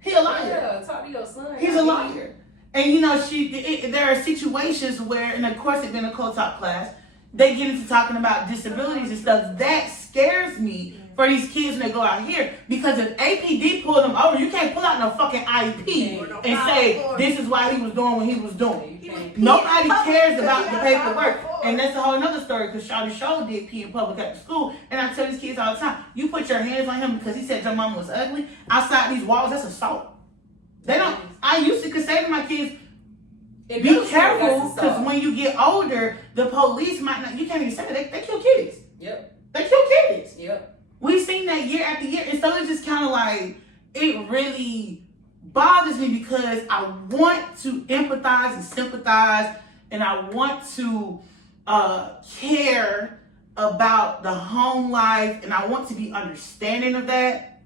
He a liar. Yeah, talk to your son. He's a liar. And you know, there are situations where, and of course it's been a co-top class, they get into talking about disabilities and stuff. That scares me for these kids when they go out here. Because if APD pull them over, you can't pull out no fucking IEP and say this is why he was doing what he was doing. Nobody cares about the paperwork. And that's a whole nother story, because Shawty Show did pee in public at the school. And I tell these kids all the time, you put your hands on him because he said your mama was ugly, outside these walls, that's assault. They don't, I used to say to my kids, be careful, because when you get older, the police might not, you can't even say that, they kill kids. Yep. They kill kids. Yep. We've seen that year after year. And so it's just kind of like, it really bothers me because I want to empathize and sympathize, and I want to care about the home life, and I want to be understanding of that.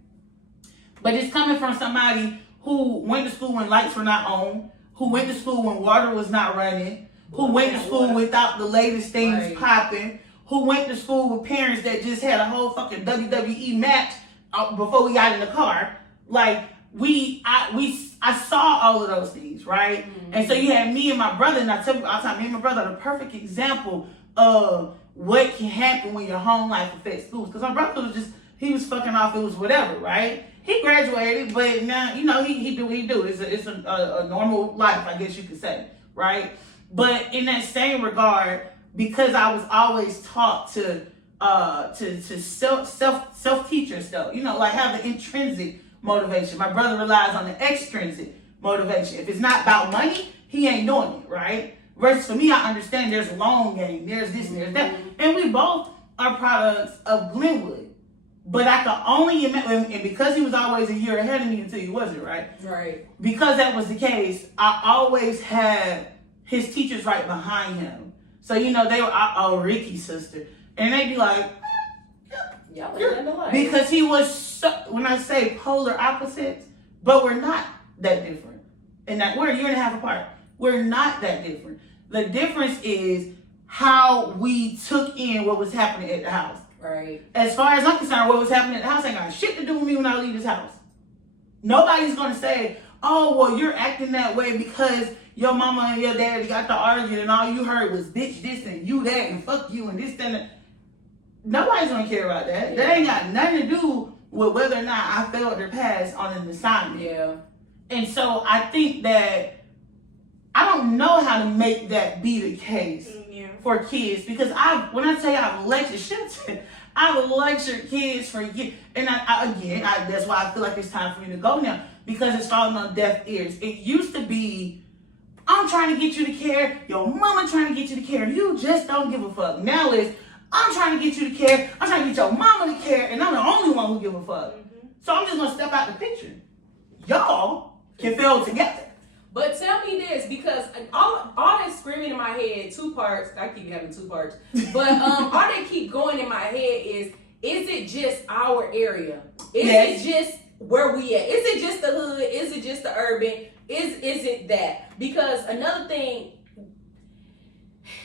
But it's coming from somebody who went to school when lights were not on, who went to school when water was not running, who went to school without the latest things popping, who went to school with parents that just had a whole fucking WWE match before we got in the car. Like, I saw all of those things, right? Mm-hmm. And so you had me and my brother, and I tell people all the time, me and my brother are the perfect example of what can happen when your home life affects schools. Because my brother was just, he was fucking off, it was whatever, right? He graduated, but now, you know, he do what he do. It's a normal life, I guess you could say, right? But in that same regard, because I was always taught to self-teach yourself, you know, like have the intrinsic motivation. My brother relies on the extrinsic motivation. If it's not about money, he ain't doing it, right? Versus for me, I understand there's a long game, there's this and there's that. And we both are products of Glenwood. But I could only imagine, and because he was always a year ahead of me until he wasn't, right? Right. Because that was the case, I always had his teachers right behind him. So, you know, they were, Ricky's sister. And they'd be like, because he was, so, when I say polar opposites, but we're not that different. And that we're a year and a half apart. We're not that different. The difference is how we took in what was happening at the house. Right. As far as I'm concerned, what was happening at the house ain't got shit to do with me when I leave this house. Nobody's gonna say, oh, well, you're acting that way because your mama and your daddy got to arguing and all you heard was bitch this and you that and fuck you and this and that. Nobody's gonna care about that. Yeah. That ain't got nothing to do with whether or not I failed or passed on an assignment. Yeah. And so I think that I don't know how to make that be the case for kids, because when I tell you I've lectured kids for years, and I that's why I feel like it's time for me to go now, because it's falling on deaf ears. It used to be, I'm trying to get you to care, your mama trying to get you to care, you just don't give a fuck. Now it's, I'm trying to get you to care, I'm trying to get your mama to care, and I'm the only one who give a fuck. Mm-hmm. So I'm just gonna step out the picture. Y'all can fail together. But tell me this, because all that screaming in my head, two parts, I keep having two parts, but all that keep going in my head is it just our area? Is it just where we at? Is it just the hood? Is it just the urban? Is it that? Because another thing,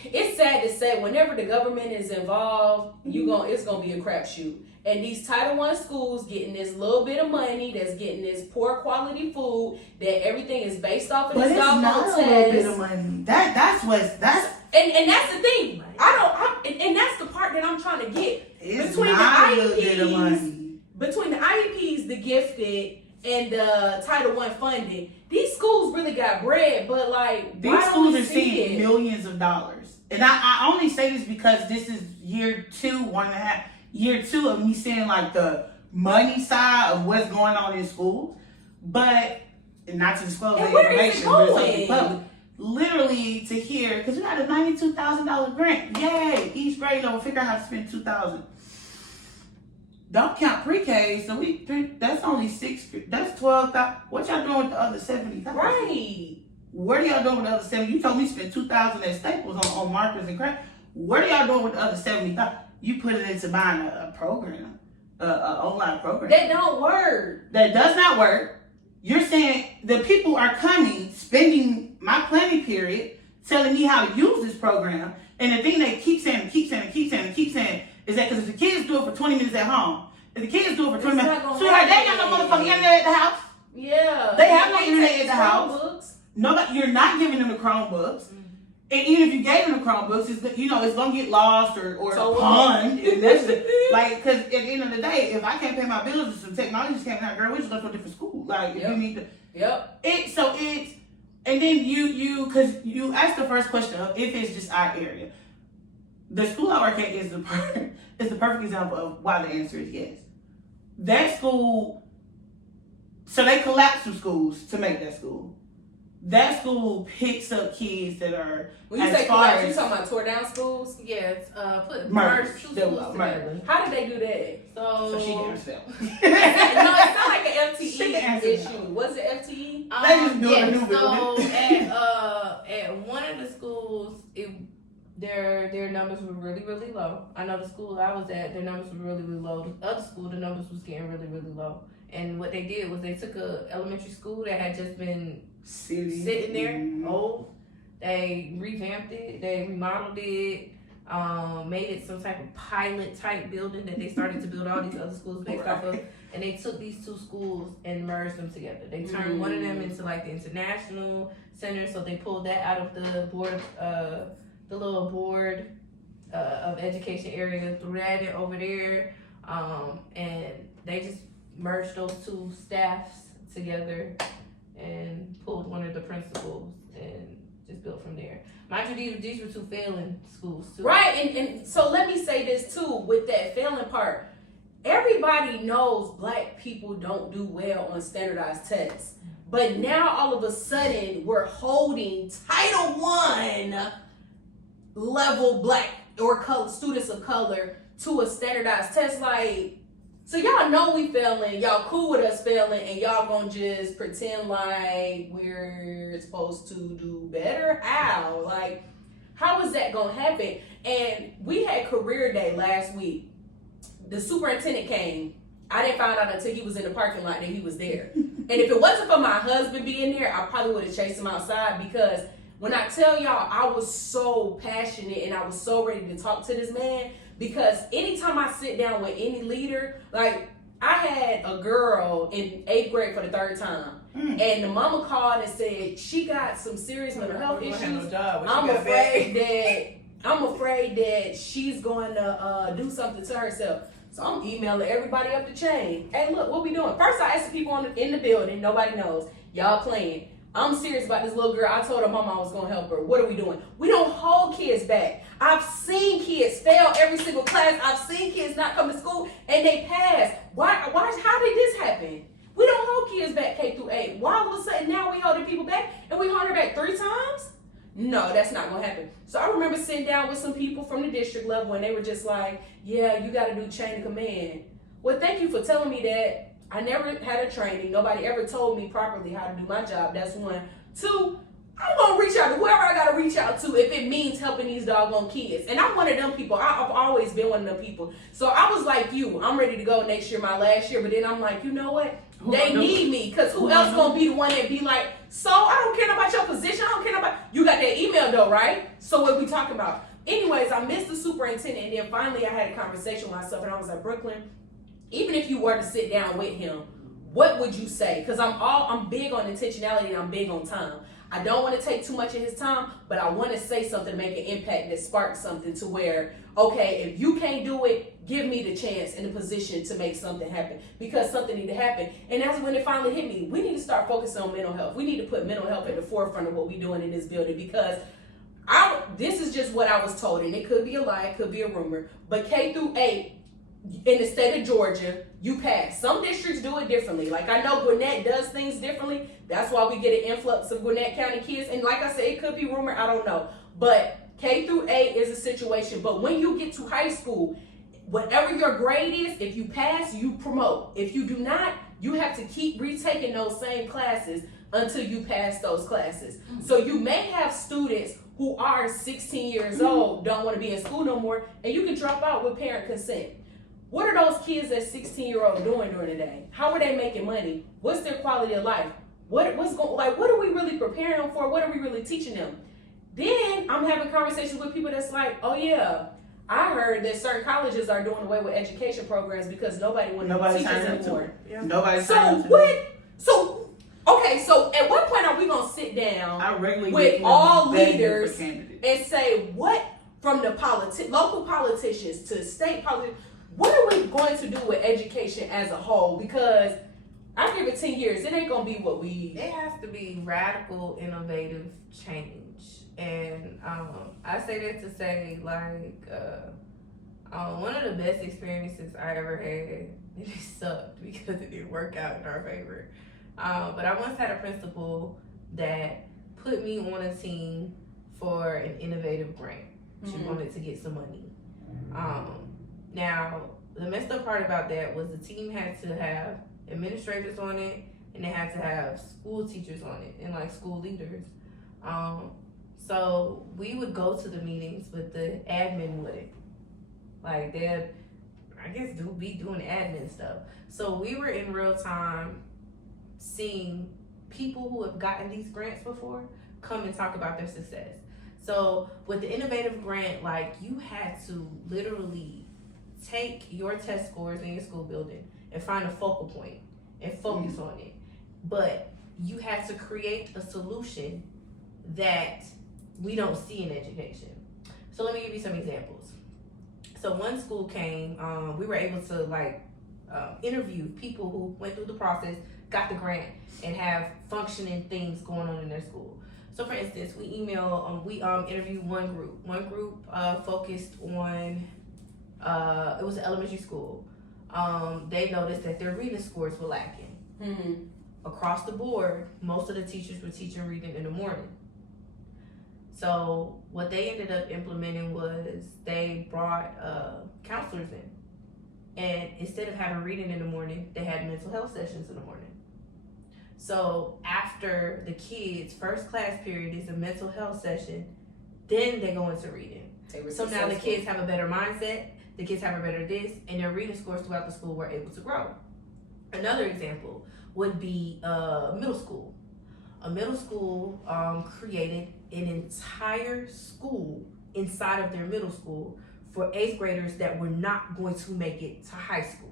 it's sad to say, whenever the government is involved, it's gonna be a crapshoot. And these Title I schools getting this little bit of money, that's getting this poor quality food, that everything is based off of this doggone test. But it's not a little bit of money. And that's the thing. And that's the part that I'm trying to get. It's between not the IEPs, a little bit of money. Between the IEPs, the gifted, and the Title I funding, these schools really got bread, but like, these schools are seeing millions of dollars. And I only say this because this is year 2 of me seeing like the money side of what's going on in schools, but not to disclose the information, but it's something public. Literally to hear, because we got a $92,000 grant. Yay! Each grade level figure out how to spend $2,000. Don't count pre-K, so that's only that's $12,000. What y'all doing with the other $70,000? Right. What are y'all doing with the other $70,000? You told me to spend $2,000 at Staples on markers and crap. What are y'all doing with the other $70,000? You put it into buying a program, an online program. That don't work. That does not work. You're saying the people are coming, spending my planning period, telling me how to use this program. And the thing they keep saying is that because if the kids do it for 20 minutes at home, if the kids do it for 20 minutes, sweetheart, they ain't got no motherfucking internet at the house. Yeah. They have no internet at the house. Nobody, you're not giving them the Chromebooks. Mm-hmm. And even if you gave them the Chromebooks, it's, you know, it's gonna get lost or So pawned. And that's like, because at the end of the day, if I can't pay my bills and some technology just came out, girl, we just go to a different school. Like, if you need to. Yep. And then because you asked the first question of if it's just our area. The school I work at is the perfect example of why the answer is yes. That school, so they collapsed some schools to make that school. That school picks up kids that are when you say collapse, you talking about tore down schools? Yes, put merged two schools together. How did they do that? So she can answer that. No, it's not like an She FTE can answer issue. that. Was it FTE? They just built a new so building. at one of the schools, their numbers were really, really low. I know the school I was at, their numbers were really, really low. The other school, the numbers was getting really, really low. And what they did was they took a elementary school that had just been sitting there, old. They revamped it, they remodeled it, made it some type of pilot type building that they started to build all these other schools based off of. And they took these two schools and merged them together. They turned one of them into like the international center, so they pulled that out of the board, the little board of education area, threw that in over there, and they just merged those two staffs together and pulled one of the principals and just built from there. Mind you, these were two failing schools too. Right, and so let me say this too with that failing part. Everybody knows black people don't do well on standardized tests. But now all of a sudden we're holding Title I level black or students of color to a standardized test. Like, so y'all know we failing, y'all cool with us failing, and y'all gonna just pretend like we're supposed to do better? How? Like, how is that gonna happen? And we had career day last week. The superintendent came. I didn't find out until he was in the parking lot that he was there. And if it wasn't for my husband being there, I probably would have chased him outside, because when I tell y'all, I was so passionate and I was so ready to talk to this man, because anytime I sit down with any leader, like I had a girl in 8th grade for the 3rd time, and the mama called and said she got some serious mental health issues. I'm afraid that she's going to do something to herself. So I'm emailing everybody up the chain. Hey, look, what we doing? First, I asked the people in the building. Nobody knows. Y'all playing. I'm serious about this little girl. I told her mama I was going to help her. What are we doing? We don't hold kids back. I've seen kids fail every single class. I've seen kids not come to school and they pass. Why? How did this happen? We don't hold kids back K through 8. Why all of a sudden now we holding people back and we hold her back 3 times? No, that's not going to happen. So I remember sitting down with some people from the district level and they were just like, yeah, you got to do chain of command. Well, thank you for telling me that. I never had a training. Nobody ever told me properly how to do my job. That's 1. 2, I'm going to reach out to whoever I got to reach out to if it means helping these doggone kids. And I'm one of them people. I've always been one of them people. So I was like you. I'm ready to go next year, my last year. But then I'm like, you know what? They need me, because who else going to be the one that be like, so I don't care about your position. I don't care about, you got that email though, right? So what we talking about? Anyways, I missed the superintendent, and then finally I had a conversation with myself, and I was like, Brooklyn, even if you were to sit down with him, what would you say? Because I'm big on intentionality and I'm big on time. I don't want to take too much of his time, but I want to say something, make an impact that sparks something to where, okay, if you can't do it, give me the chance and the position to make something happen, because something need to happen. And that's when it finally hit me. We need to start focusing on mental health. We need to put mental health at the forefront of what we're doing in this building, because this is just what I was told, and it could be a lie, it could be a rumor, but K through 8 in the state of Georgia, you pass. Some districts do it differently. Like I know Gwinnett does things differently. That's why we get an influx of Gwinnett County kids. And like I said, it could be rumor, I don't know. But K through 8 is a situation. But when you get to high school, whatever your grade is, if you pass, you promote. If you do not, you have to keep retaking those same classes until you pass those classes. So you may have students who are 16 years old, don't want to be in school no more, and you can drop out with parent consent. What are those kids at 16-year-old doing during the day? How are they making money? What's their quality of life? What are we really preparing them for? What are we really teaching them? Then I'm having conversations with people that's like, oh yeah, I heard that certain colleges are doing away with education programs because nobody wants to teach us anymore. Nobody's So what? So okay. So at what point are we gonna sit down I regularly with get all begging leaders for candidates. and say, what, from the local politicians to state politicians, what are we going to do with education as a whole? Because I give it 10 years, it ain't gonna be what we. It has to be radical, innovative change, and I say that to say like one of the best experiences I ever had. It sucked because it didn't work out in our favor. But I once had a principal that put me on a team for an innovative grant. She wanted to get some money. Now, the messed up part about that was the team had to have administrators on it, and they had to have school teachers on it, and like school leaders. So we would go to the meetings, but the admin wouldn't. Like they'd, I guess, be doing admin stuff. So we were in real time seeing people who have gotten these grants before come and talk about their success. So with the innovative grant, like you had to literally take your test scores in your school building and find a focal point and focus on it. But you had to create a solution that we don't see in education. So let me give you some examples. So one school came, we were able to interview people who went through the process, got the grant, and have functioning things going on in their school. So for instance, we interviewed one group. One group focused on, it was an elementary school. They noticed that their reading scores were lacking. Across the board, most of the teachers were teaching reading in the morning. So what they ended up implementing was they brought counselors in. And instead of having reading in the morning, they had mental health sessions in the morning. So after the kids' first class period is a mental health session, then they go into reading. So now the kids have a better mindset, the kids have a better this, and their reading scores throughout the school were able to grow. Another example would be middle school. A middle school created an entire school inside of their middle school for 8th graders that were not going to make it to high school.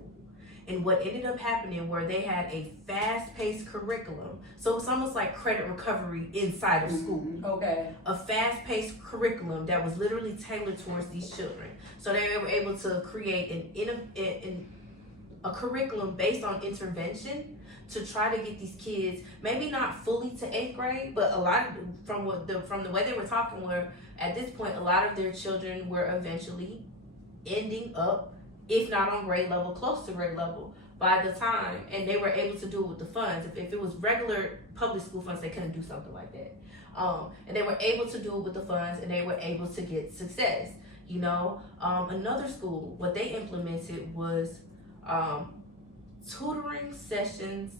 And what ended up happening where they had a fast-paced curriculum. So it's almost like credit recovery inside of school. Okay. A fast-paced curriculum that was literally tailored towards these children. So they were able to create a curriculum based on intervention to try to get these kids, maybe not fully to 8th grade, but a lot of, from the way they were talking were, at this point, a lot of their children were eventually ending up, if not on grade level, close to grade level by the time, and they were able to do it with the funds. If it was regular public school funds, they couldn't do something like that. And they were able to do it with the funds, and they were able to get success. Another school, what they implemented was tutoring sessions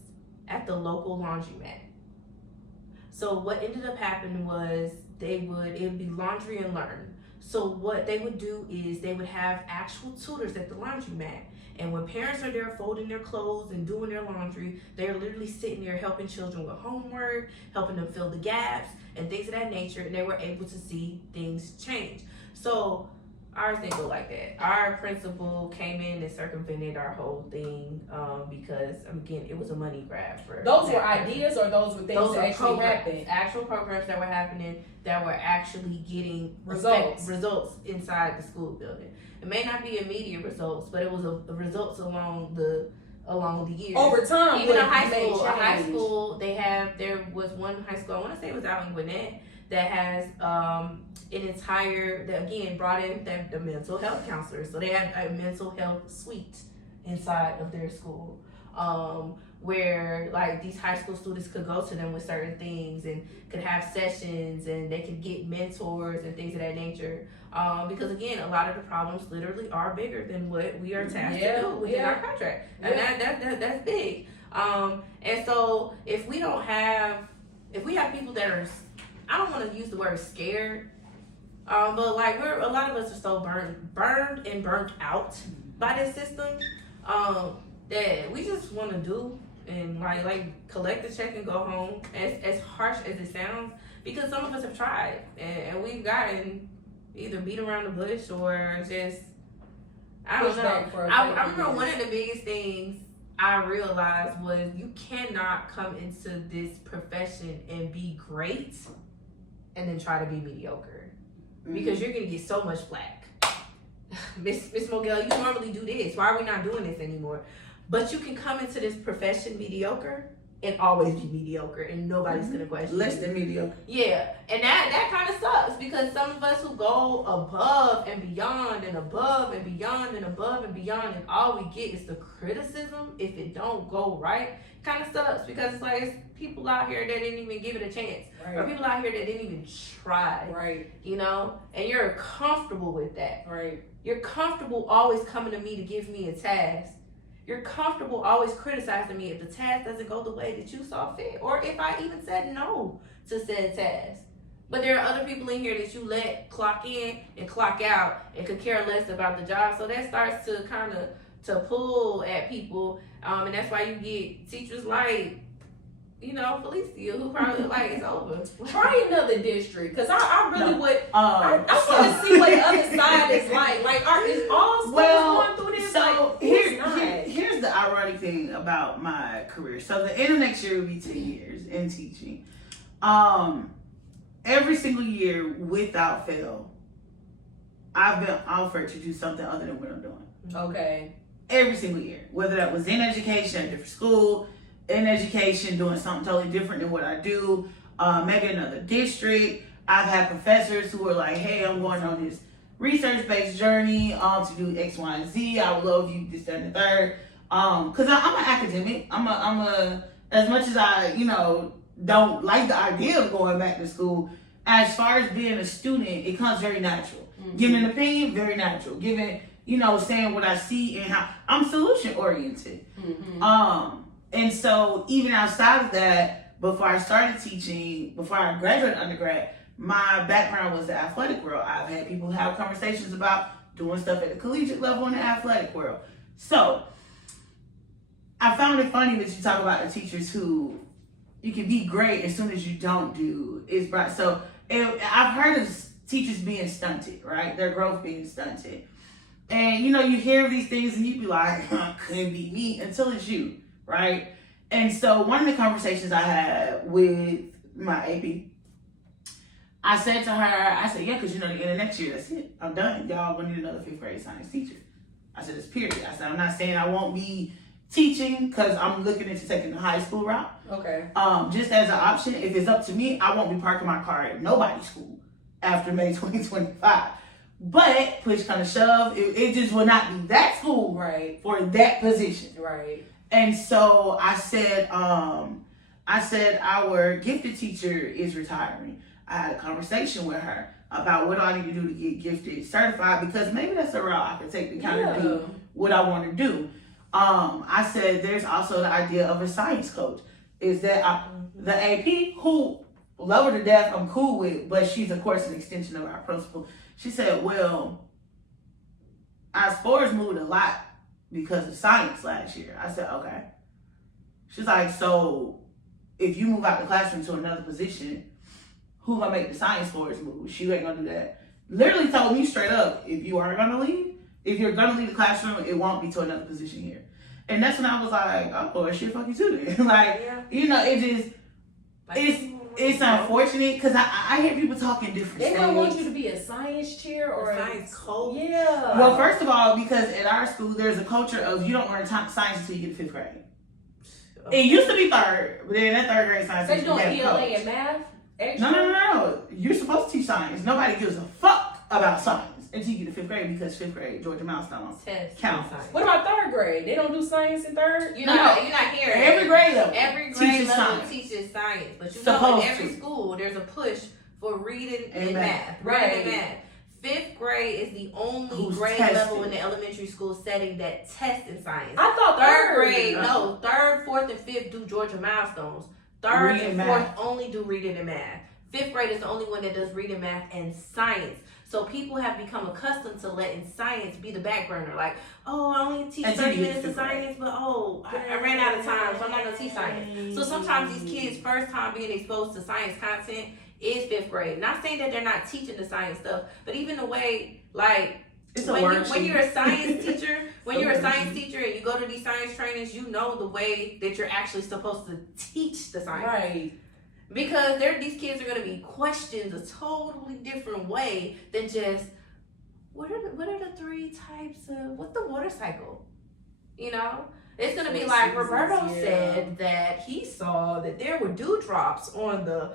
at the local laundromat. So what ended up happening was it would be laundry and learn. So what they would do is they would have actual tutors at the laundromat. And when parents are there folding their clothes and doing their laundry, they're literally sitting there helping children with homework, helping them fill the gaps and things of that nature. And they were able to see things change. So ours didn't go like that. Our principal came in and circumvented our whole thing because, again, it was a money grab. Those were ideas, or those were things that actually happened? Actual programs that were happening that were actually getting results inside the school building. It may not be immediate results, but it was a results along the years. Over time, even a high school, there was one high school, I want to say it was out in Gwinnett, that has brought in the mental health counselors. So they had a mental health suite inside of their school, where like these high school students could go to them with certain things and could have sessions, and they could get mentors and things of that nature. Because again, a lot of the problems literally are bigger than what we are tasked to do within our contract, and that's big. And so if we have people that are, I don't want to use the word scared, but like a lot of us are so burned and burnt out by this system that we just want to do and like collect the check and go home. As harsh as it sounds, because some of us have tried and we've gotten either beat around the bush or just, I don't know. I remember one of the biggest things I realized was you cannot come into this profession and be great and then try to be mediocre. Because you're gonna get so much flack. Miss Mogel, you normally do this. Why are we not doing this anymore? But you can come into this profession mediocre and always be mediocre, and nobody's gonna question less you. than mediocre. Yeah, and that kind of sucks because some of us who go above and beyond and above and beyond and above and beyond, and all we get is the criticism if it don't go right. Kind of sucks because it's like it's people out here that didn't even give it a chance, or people out here that didn't even try. Right. You know, and you're comfortable with that. Right. You're comfortable always coming to me to give me a task. You're comfortable always criticizing me if the task doesn't go the way that you saw fit, or if I even said no to said task. But there are other people in here that you let clock in and clock out and could care less about the job. So that starts to kind of to pull at people, and that's why you get teachers like, you know, Phlycia, who probably like it's over. Try another district, cause I really would. I want to see what the other side is like. Is all schools going through this? So here's the ironic thing about my career. So the end of next year will be 10 years in teaching. Every single year, without fail, I've been offered to do something other than what I'm doing. Okay. Every single year, whether that was in education, a different school, in education, doing something totally different than what I do, maybe another district. I've had professors who were like, hey, I'm going on this research-based journey to do X, Y, and Z. I would love you this, that, and the third. Because I'm an academic. I'm a as much as I, don't like the idea of going back to school, as far as being a student, it comes very natural. Mm-hmm. Giving an opinion, very natural. Giving, saying what I see and how I'm solution-oriented. Mm-hmm. And so even outside of that, before I started teaching, before I graduated undergrad, my background was the athletic world. I've had people have conversations about doing stuff at the collegiate level in the athletic world. So I found it funny that you talk about the teachers who you can be great as soon as you don't do is bright. So I've heard of teachers being stunted, right? Their growth being stunted. And you hear these things and you be like, couldn't be me until it's you. Right? And so one of the conversations I had with my AP, I said to her, yeah, because the end of next year, that's it. I'm done. Y'all gonna need another 5th grade science teacher. I said, it's period. I said, I'm not saying I won't be teaching because I'm looking into taking the high school route. Okay. Just as an option, if it's up to me, I won't be parking my car at nobody's school after May 2025. But push kind of shove, it just will not be that school for that position. Right. And so I said, our gifted teacher is retiring. I had a conversation with her about what do I need to do to get gifted certified, because maybe that's the route I could take to kind of do what I want to do. I said, there's also the idea of a science coach. Is that the AP, who love her to death, I'm cool with, but she's of course an extension of our principal. She said, well, our scores moved a lot because of science last year. I said, okay. She's like, so if you move out the classroom to another position, who gonna make the science scores move? She ain't gonna do that. Literally told me straight up, if you are gonna leave, if you're gonna leave the classroom, it won't be to another position here. And that's when I was like, oh, shit, fuck you too then. It's unfortunate because I hear people talking different They things. don't want you to be a science chair or a science coach. Yeah. Well, first of all, because at our school, there's a culture of you don't learn science until you get to 5th grade. It used to be 3rd, but then that 3rd grade science. So you're doing ELA and math? Extra? No. You're supposed to teach science. Nobody gives a fuck about science until you get to 5th grade, because 5th grade Georgia milestones count. What about 3rd grade? They don't do science in 3rd? You're not hearing every grade level. Every grade level teaches science, but in every school there's a push for reading and math. Reading and math. 5th grade is the only grade level in the elementary school setting that tests in science. I thought 3rd grade, no. 3rd, 4th, and 5th do Georgia milestones. 3rd and 4th only do reading and math. 5th grade is the only one that does reading, math, and science. So people have become accustomed to letting science be the back burner. Like, I only teach 30 minutes of science, but I ran out of time, so I'm not going to teach science. So sometimes these kids' first time being exposed to science content is 5th grade. Not saying that they're not teaching the science stuff, but even the way, It's a when you're a science teacher, and you go to these science trainings, you know the way that you're actually supposed to teach the science. Right. Because these kids are going to be questioned a totally different way than just, what are the 3 types of, what's the water cycle? You know? It's going to be like Roberto said that he saw that there were dewdrops on the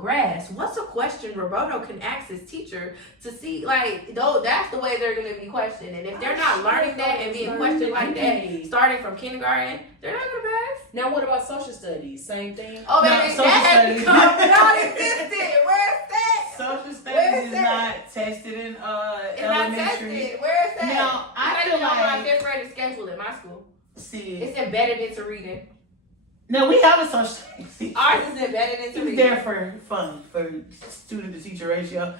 grass. What's a question Roberto can ask his teacher to see? Like, though, that's the way they're going to be questioned. And if they're not learning that and being questioned like that, starting from kindergarten, they're not going to pass. Now, what about social studies? Same thing? Oh, baby, that has become non-existent. Where's that? Social studies is not tested in It's elementary. not tested. Where is that? Now, I feel my like 5th grade schedule at my school. See, it's embedded into reading. No, we have a social studies. Ours is embedded into reading. It's there for fun, for student to teacher ratio.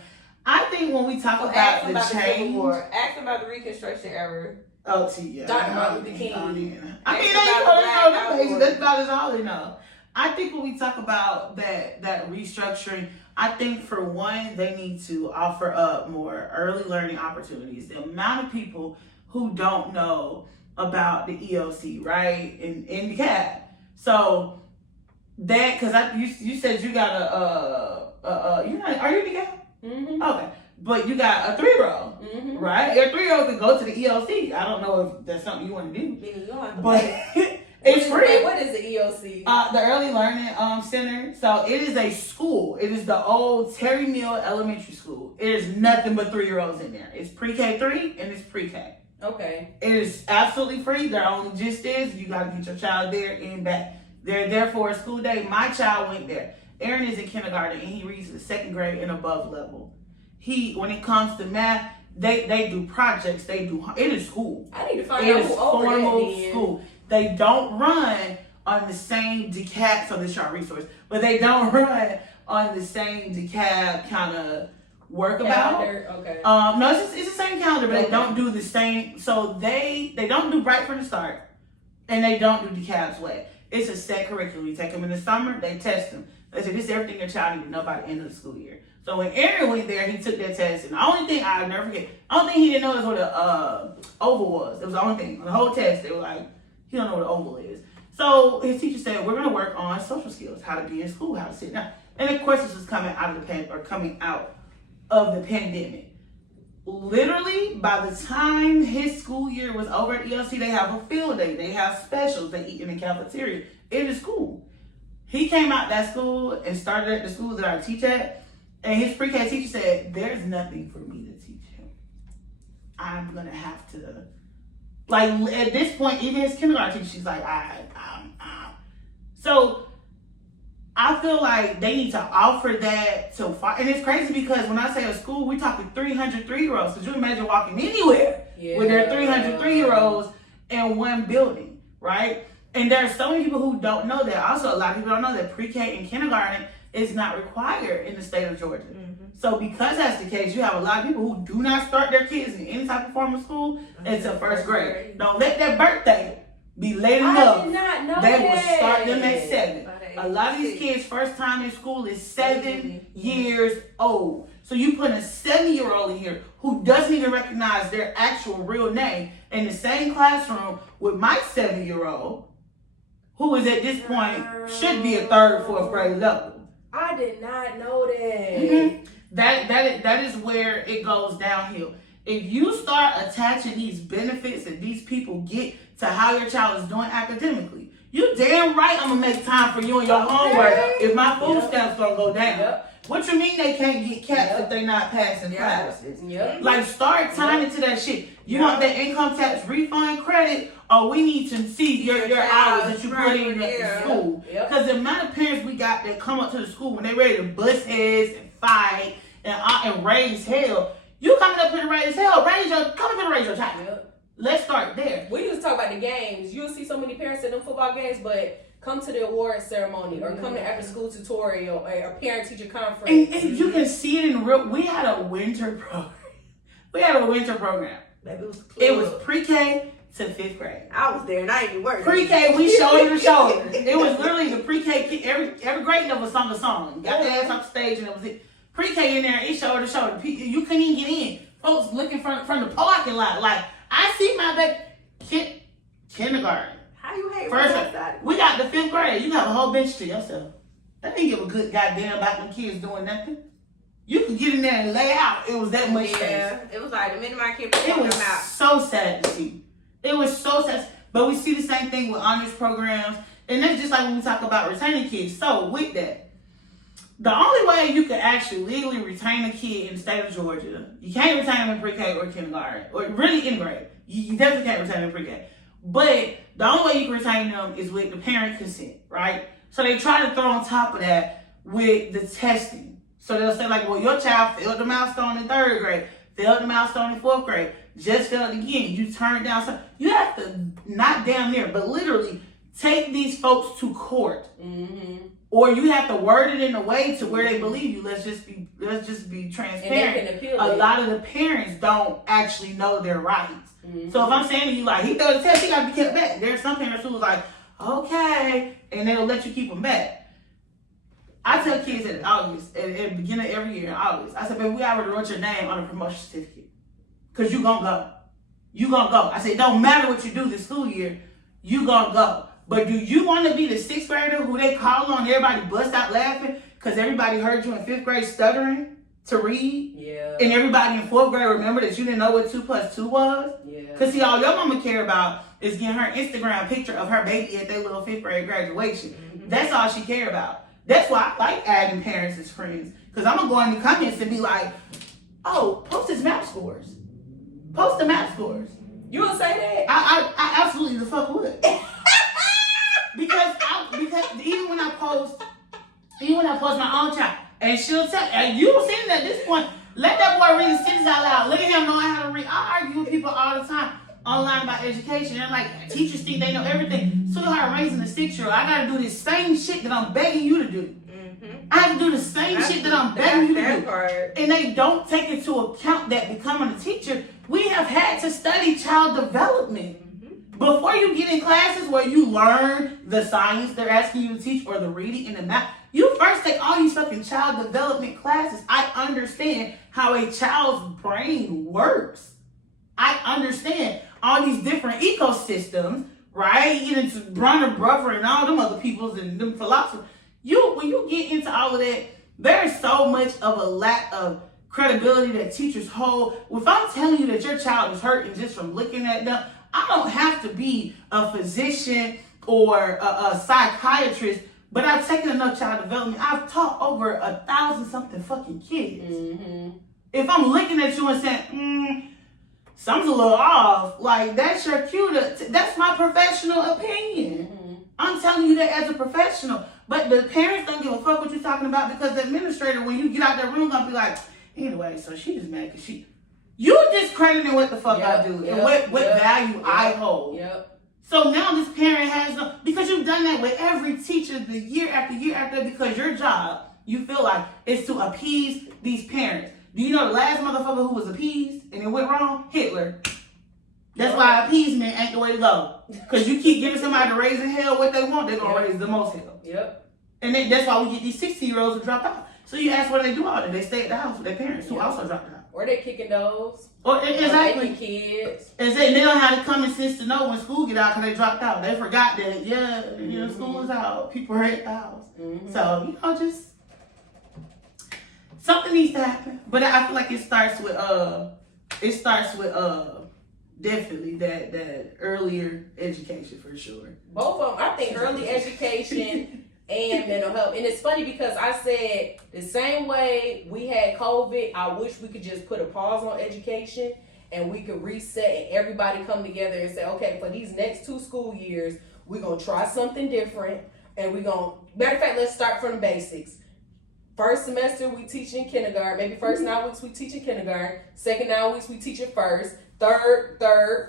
I think when we talk about the change, ask about the Reconstruction era. Oh, see, yeah. Dr. Martin Luther King. I mean, that's about all they know. I think when we talk about that restructuring, I think for one, they need to offer up more early learning opportunities. The amount of people who don't know about the EOC, right, in the CAB. So that, because you said you got are you in the CAB? Mm-hmm. Okay. But you got a 3-year-old, mm-hmm. right? Your 3-year-old can go to the EOC. I don't know if that's something you want to do, but it's free. What is the EOC? The Early Learning Center. So it is a school. It is the old Terry Mill Elementary School. It is nothing but 3-year-olds in there. It's pre-K 3 and it's pre-K. Okay. It is absolutely free. Their only gist is you got to get your child there and back. They're there for a school day. My child went there. Aaron is in kindergarten and he reads the 2nd grade and above level. When it comes to math, they do projects. It is school. I need to find out who over that school. They don't run on the same DeKalb, so this is our resource, but they don't run on the same DeKalb kind of work about. Okay. No, it's the same calendar, but they don't do the same. So they don't do Bright from the start, and they don't do DeKalb's way. It's a set curriculum. You take them in the summer, they test them. They say this is everything your child needs to know by the end of the school year. So when Aaron went there, he took that test, and the only thing I'll never forget, the only thing he didn't know is what an oval was. It was the only thing. On the whole test, they were like, he don't know what an oval is. So his teacher said, we're going to work on social skills, how to be in school, how to sit down. And of course, this was coming out of the pandemic. Literally, by the time his school year was over at ELC, they have a field day. They have specials. They eat in the cafeteria. It is cool. He came out that school and started at the school that I teach at. And his pre-K teacher said, there's nothing for me to teach him. I'm going to have to, like, at this point, even his kindergarten teacher, she's like, So I feel like they need to offer that to, and it's crazy because when I say a school, we're talking 300 3-year-olds. Could you imagine walking anywhere with their 300 3-year-olds in one building, right? And there are so many people who don't know that. Also, a lot of people don't know that pre-K and kindergarten is not required in the state of Georgia. Mm-hmm. So because that's the case, you have a lot of people who do not start their kids in any type of form of school until 1st grade. Don't let their birthday be late enough. I did not know they that. will start them at 7. A lot of these kids' first time in school is 7 years old. So you put a 7-year-old in here who doesn't even recognize their actual real name in the same classroom with my 7-year-old, who is at this point should be a 3rd or 4th grade level. I did not know that. Mm-hmm. That is where it goes downhill. If you start attaching these benefits that these people get to how your child is doing academically, you damn right I'm gonna make time for you and your homework if my food stamps gonna go down. Yep. What you mean they can't get caps if they not passing classes? Yep. Like start tying into that shit. You want that income tax refund credit, or we need to see your hours that you put in at school. Because the amount of parents we got that come up to the school when they ready to bust heads and fight and raise hell. You coming up here to raise hell, come up here to raise your child. Yep. Let's start there. We used to talk about the games. You'll see so many parents at them football games, but come to the award ceremony or come to after school tutorial or a parent teacher conference. And you can see it in real. We had a winter program. It was pre-K to 5th grade. I was there and I didn't work. Pre-K, we shoulder to shoulder. It was literally the pre-K kid. Every grade level sung a song. Got the ass off the stage and it was it. Pre-K in there, it shoulder to shoulder. You couldn't even get in. folks looking from the parking lot. Like, I see my baby kindergarten. How you hate First, that? we got the 5th grade. You have a whole bench to yourself. They didn't give a good goddamn about them kids doing nothing. You could get in there and lay out. It was that much space. Yeah, it was like the minute my kid put It was them out. so sad to see. It was so sad. But we see the same thing with honors programs. And that's just like when we talk about retaining kids. So with that, the only way you can actually legally retain a kid in the state of Georgia, you can't retain them in pre-K or kindergarten, or really in grade. You definitely can't retain them in pre-K. But the only way you can retain them is with the parent consent, right? So they try to throw on top of that with the testing. So they'll say like, well, your child failed the milestone in 3rd grade, failed the milestone in 4th grade, just failed again. You turned down something. You have to, not damn near, but literally take these folks to court. Mm-hmm. Or you have to word it in a way to where they believe you. Let's just be transparent. And they can appeal a it. lot of the parents don't actually know their rights. Mm-hmm. So if I'm saying to you like, he failed the test, he got to be kept back. There's some parents who was like, okay, and they'll let you keep him back. I tell kids at the beginning of every year in August, I said, baby, we already wrote your name on a promotion certificate. Because you gonna go. You gonna go. I said, don't matter what you do this school year, you gonna go. But do you want to be the 6th grader who they call on, everybody bust out laughing because everybody heard you in 5th grade stuttering to read? Yeah. And everybody in 4th grade remember that you didn't know what 2 + 2 was? Yeah. Because see, all your mama care about is getting her Instagram picture of her baby at their little 5th grade graduation. Mm-hmm. That's all she care about. That's why I like adding parents as friends. Because I'm going to go in the comments and be like, oh, post his math scores. Post the math scores. You would say that? I absolutely the fuck would. because even when I post my own child, and she'll tell, and you don't see it at this point, let that boy read his sentences out loud. Let him know how to read. I argue with people all the time online about education. They're like, teachers think they know everything. Sweetheart, raising a 6-year-old, I gotta do this same shit that I'm begging you to do. Mm-hmm. I have to do the same shit that I'm begging you to do. Part. And they don't take into account that becoming a teacher, we have had to study child development. Mm-hmm. Before you get in classes where you learn the science they're asking you to teach or the reading and the math, you first take all these fucking child development classes. I understand how a child's brain works. I understand all these different ecosystems, right? You know, Bronner, Bruffer, and all them other peoples and them philosophers. When you get into all of that, there's so much of a lack of credibility that teachers hold. If I'm telling you that your child is hurting just from looking at them, I don't have to be a physician or a psychiatrist, but I've taken enough child development. I've taught over 1,000-something fucking kids. Mm-hmm. If I'm looking at you and saying, something's a little off, like that's your cue that's my professional opinion. Mm-hmm. I'm telling you that as a professional. But the parents don't give a fuck what you're talking about because the administrator, when you get out that room, gonna be like, anyway, so she just mad because you discrediting what the fuck I do and what value I hold. Yep. So now this parent has no, because you've done that with every teacher the year after year after, because your job, you feel like, is to appease these parents. Do you know the last motherfucker who was appeased and it went wrong? Hitler. That's why appeasement ain't the way to go. Because you keep giving somebody to raise in hell what they want, they're going to raise the most hell. Yep. And then that's why we get these 60-year-olds to drop out. So you ask what do they do all day? They stay at the house with their parents who also dropped out. Or they kicking those. Or exactly. Or kids. And they don't have the common sense to know when school get out because they dropped out. They forgot that, school is out. People are at the house. Mm-hmm. So, just something needs to happen. But I feel like it starts with definitely that earlier education for sure. Both of them. I think early education and mental health. And it's funny because I said the same way we had COVID, I wish we could just put a pause on education and we could reset and everybody come together and say, okay, for these next 2 school years, we're going to try something different. And matter of fact, let's start from the basics. First semester, we teach in kindergarten. Maybe first 9 weeks, we teach in kindergarten. Second 9 weeks, we teach it first. Third,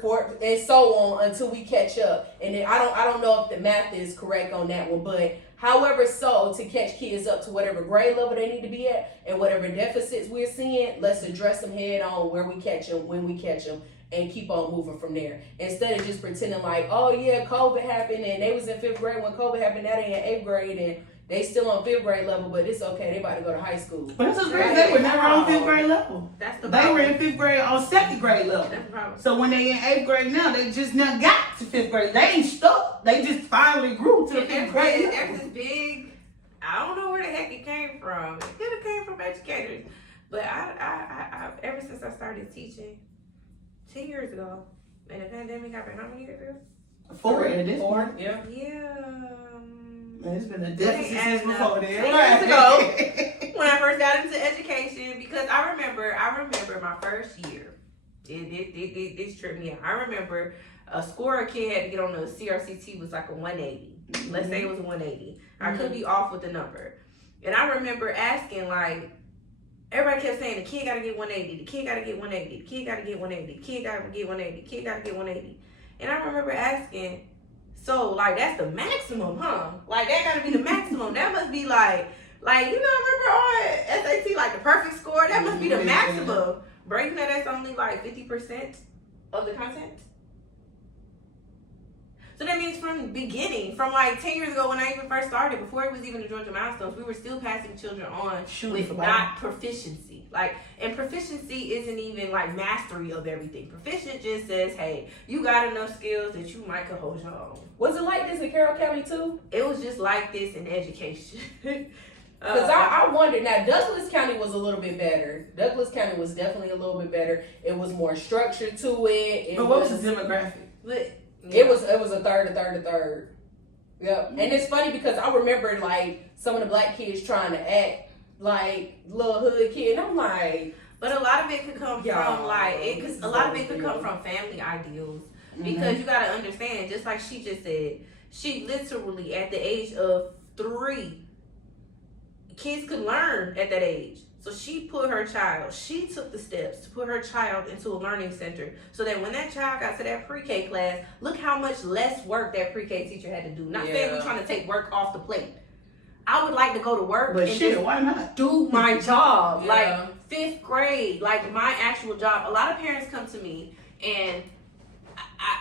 fourth, and so on until we catch up. And then I don't know if the math is correct on that one, but however, so to catch kids up to whatever grade level they need to be at and whatever deficits we're seeing, let's address them head on where we catch them, when we catch them, and keep on moving from there. Instead of just pretending like, oh yeah, COVID happened and they was in 5th grade when COVID happened, now they in 8th grade and They still on 5th grade level, but it's okay. They about to go to high school. But it's just crazy. They were never on 5th grade level. That's the They problem. were in 5th grade on 2nd grade level. That's the problem. So when they in 8th grade now, they just now got to 5th grade. They ain't stuck. They just finally grew to the 5th grade level. There's this big, I don't know where the heck it came from. It could have came from educators. But I ever since I started teaching 10 years ago, and the pandemic happened how many years ago? 4 at this point. 4, yeah. Yeah. Man, it's been a deficit since And, before 10 then. years ago, when I first got into education, because I remember my first year. This tripped me out. I remember a score a kid had to get on the CRCT was like a 180. Mm-hmm. Let's say it was a 180. Mm-hmm. I could be off with the number. And I remember asking, like, everybody kept saying the kid gotta get 180, the kid gotta get 180, the kid gotta get 180, the kid gotta get 180, the kid gotta get 180. And I remember asking, so, like, that's the maximum, huh? Like, that gotta be the maximum. That must be like, you know, remember on SAT, like, the perfect score? That must be the maximum. Bro, you know that's only, like, 50% of the content? So that means from the beginning, from, like, 10 years ago when I even first started, before it was even the Georgia Milestones, we were still passing children on with not proficiency. Like, and proficiency isn't even, like, mastery of everything. Proficient just says, hey, you got enough skills that you might could hold your own. Was it like this in Carroll County, too? It was just like this in education. Because I wondered. Now, Douglas County was a little bit better. Douglas County was definitely a little bit better. It was more structure to it. But what was the demographic? But, yeah. It was a third. Yep. Mm-hmm. And it's funny because I remember, like, some of the black kids trying to act like little hood kid. And I'm like... But a lot of it could come from, like... Because a lot of it could come from family ideals. Mm-hmm. Because you got to understand, just like she just said, she literally, at the age of 3... Kids could learn at that age. So she took the steps to put her child into a learning center so that when that child got to that pre-K class, look how much less work that pre-K teacher had to do. Not saying we're trying to take work off the plate. I would like to go to work but and shit, why not? do my job. Yeah. Like 5th grade, like my actual job. A lot of parents come to me and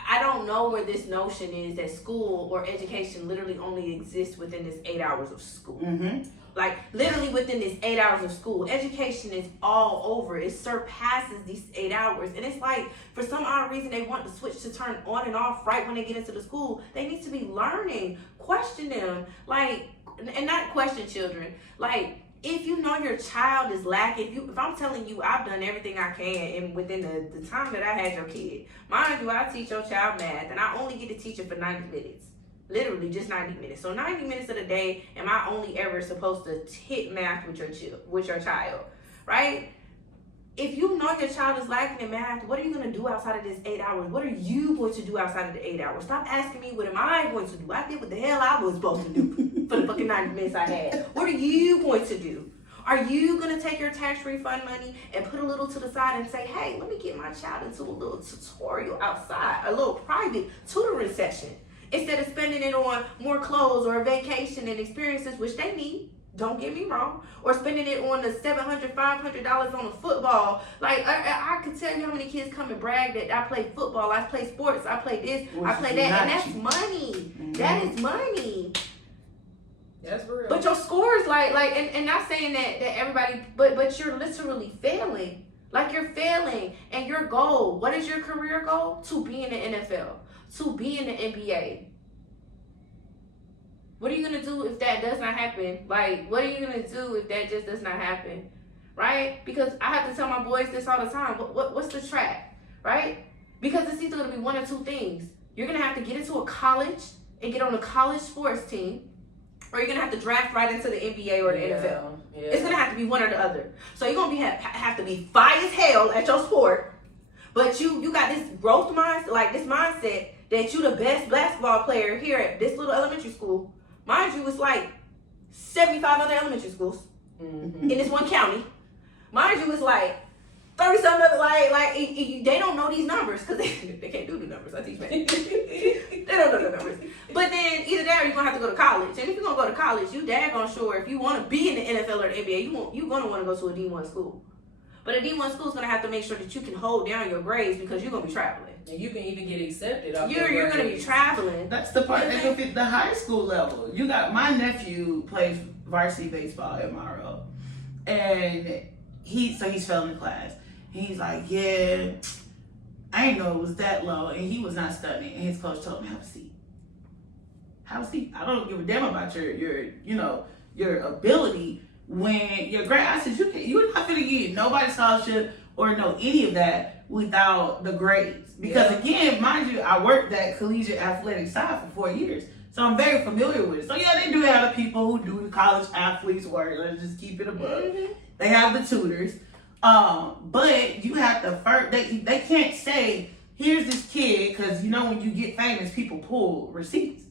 I don't know where this notion is that school or education literally only exists within this 8 hours of school. Mm-hmm. Like, literally within this 8 hours of school. Education is all over. It surpasses these 8 hours. And it's like, for some odd reason, they want the switch to turn on and off right when they get into the school. They need to be learning. Question them. Like, and not question children. Like, if you know your child is lacking, if I'm telling you I've done everything I can and within the time that I had your kid. Mind you, I teach your child math, and I only get to teach it for 90 minutes. Literally just 90 minutes. So 90 minutes of the day am I only ever supposed to hit math with your child, right? If you know your child is lacking in math, what are you going to do outside of this 8 hours? What are you going to do outside of the 8 hours? Stop asking me what am I going to do. I did what the hell I was supposed to do for the fucking 90 minutes I had. What are you going to do? Are you going to take your tax refund money and put a little to the side and say, hey, let me get my child into a little tutorial outside, a little private tutoring session? Instead of spending it on more clothes or a vacation and experiences, which they need, don't get me wrong, or spending it on the $700, $500 on the football. Like, I could tell you how many kids come and brag that I play football, I play sports, I play this, I play that, and that's money. Mm-hmm. That is money. That's real. But your scores, and not saying that everybody, but you're literally failing. Like, you're failing. And your goal, what is your career goal? To be in the NFL. To be in the NBA. What are you going to do if that does not happen? Like, what are you going to do if that just does not happen? Right? Because I have to tell my boys this all the time. What's the track? Right? Because it's either going to be one or two things. You're going to have to get into a college and get on a college sports team, or you're going to have to draft right into the NBA or the NFL. Yeah. It's going to have to be one or the other. So you're going to have to be fire as hell at your sport, but you got this growth mindset, like this mindset that you the best basketball player here at this little elementary school. Mind you, it's like 75 other elementary schools in this one county. Mind you, it's like 30-something other, they don't know these numbers because they can't do the numbers. I teach math. They don't know the numbers. But then either that or you're going to have to go to college. And if you're going to go to college, you daggone sure if you want to be in the NFL or the NBA, you're going to want to go to a D1 school. But But a D1 school is gonna have to make sure that you can hold down your grades because you're gonna be traveling. And you can even get accepted. You're gonna be traveling. That's the part that can fit the high school level. You got my nephew plays varsity baseball at Morrow, and he's failing the class. And he's like, yeah, I didn't know it was that low, and he was not studying. And his coach told him, have a seat. Have a seat. I don't give a damn about your ability when your grade. I said, you're not gonna get nobody's scholarship or know any of that without the grades. Because again, mind you, I worked that collegiate athletic side for 4 years. So I'm very familiar with it. So yeah, they do have the people who do the college athletes work. Let's just keep it above. Mm-hmm. They have the tutors. But you have to first, they can't say, here's this kid, because when you get famous, people pull receipts.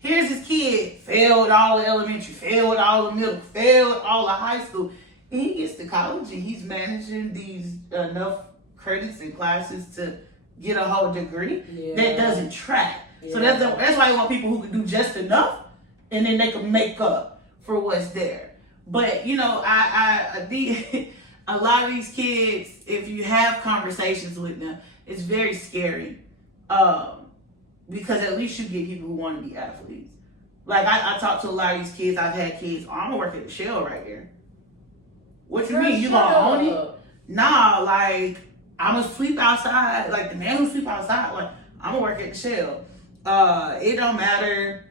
Here's this kid, failed all the elementary, failed all the middle, failed all the high school. And he gets to college and he's managing these enough credits and classes to get a whole degree that doesn't track. Yeah. So that's why I want people who can do just enough and then they can make up for what's there. But I a lot of these kids, if you have conversations with them, it's very scary. Because at least you get people who want to be athletes. Like I talk to a lot of these kids. I've had kids. I'm gonna work at the Shell right here. What you mean? You gonna own it? Nah, like I'm gonna sweep outside. Like the man who sweep outside. Like I'm gonna work at the Shell. It don't matter.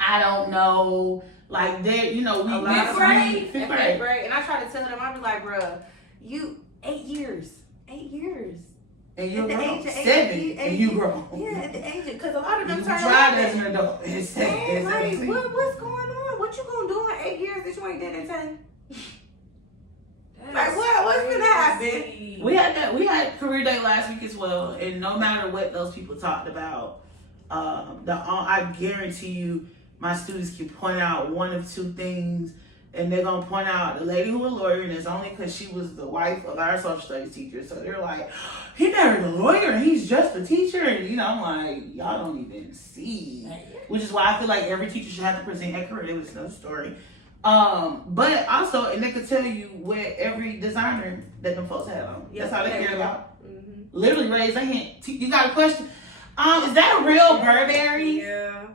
I don't know. Like there, we fifth grade, and I try to tell them, I be like, bruh, you 8 years. And you're grown. 7, and you grown. Yeah, at the age, because a lot of them turn tried as an adult. It's like, what's going on? What you gonna do in 8 years that you ain't did in 10? Like what's gonna happen? We had career day last week as well, and no matter what those people talked about, I guarantee you, my students can point out one of two things. And they're going to point out the lady who was a lawyer, and it's only because she was the wife of our social studies teacher. So they're like, he married a lawyer and he's just a teacher. And, I'm like, y'all don't even see. Which is why I feel like every teacher should have to present a career. It was no story. But also, and they could tell you what every designer that them folks had on. That's how they care about. Mm-hmm. Literally raise a hand. You got a question? Is that a real Burberry? Yeah.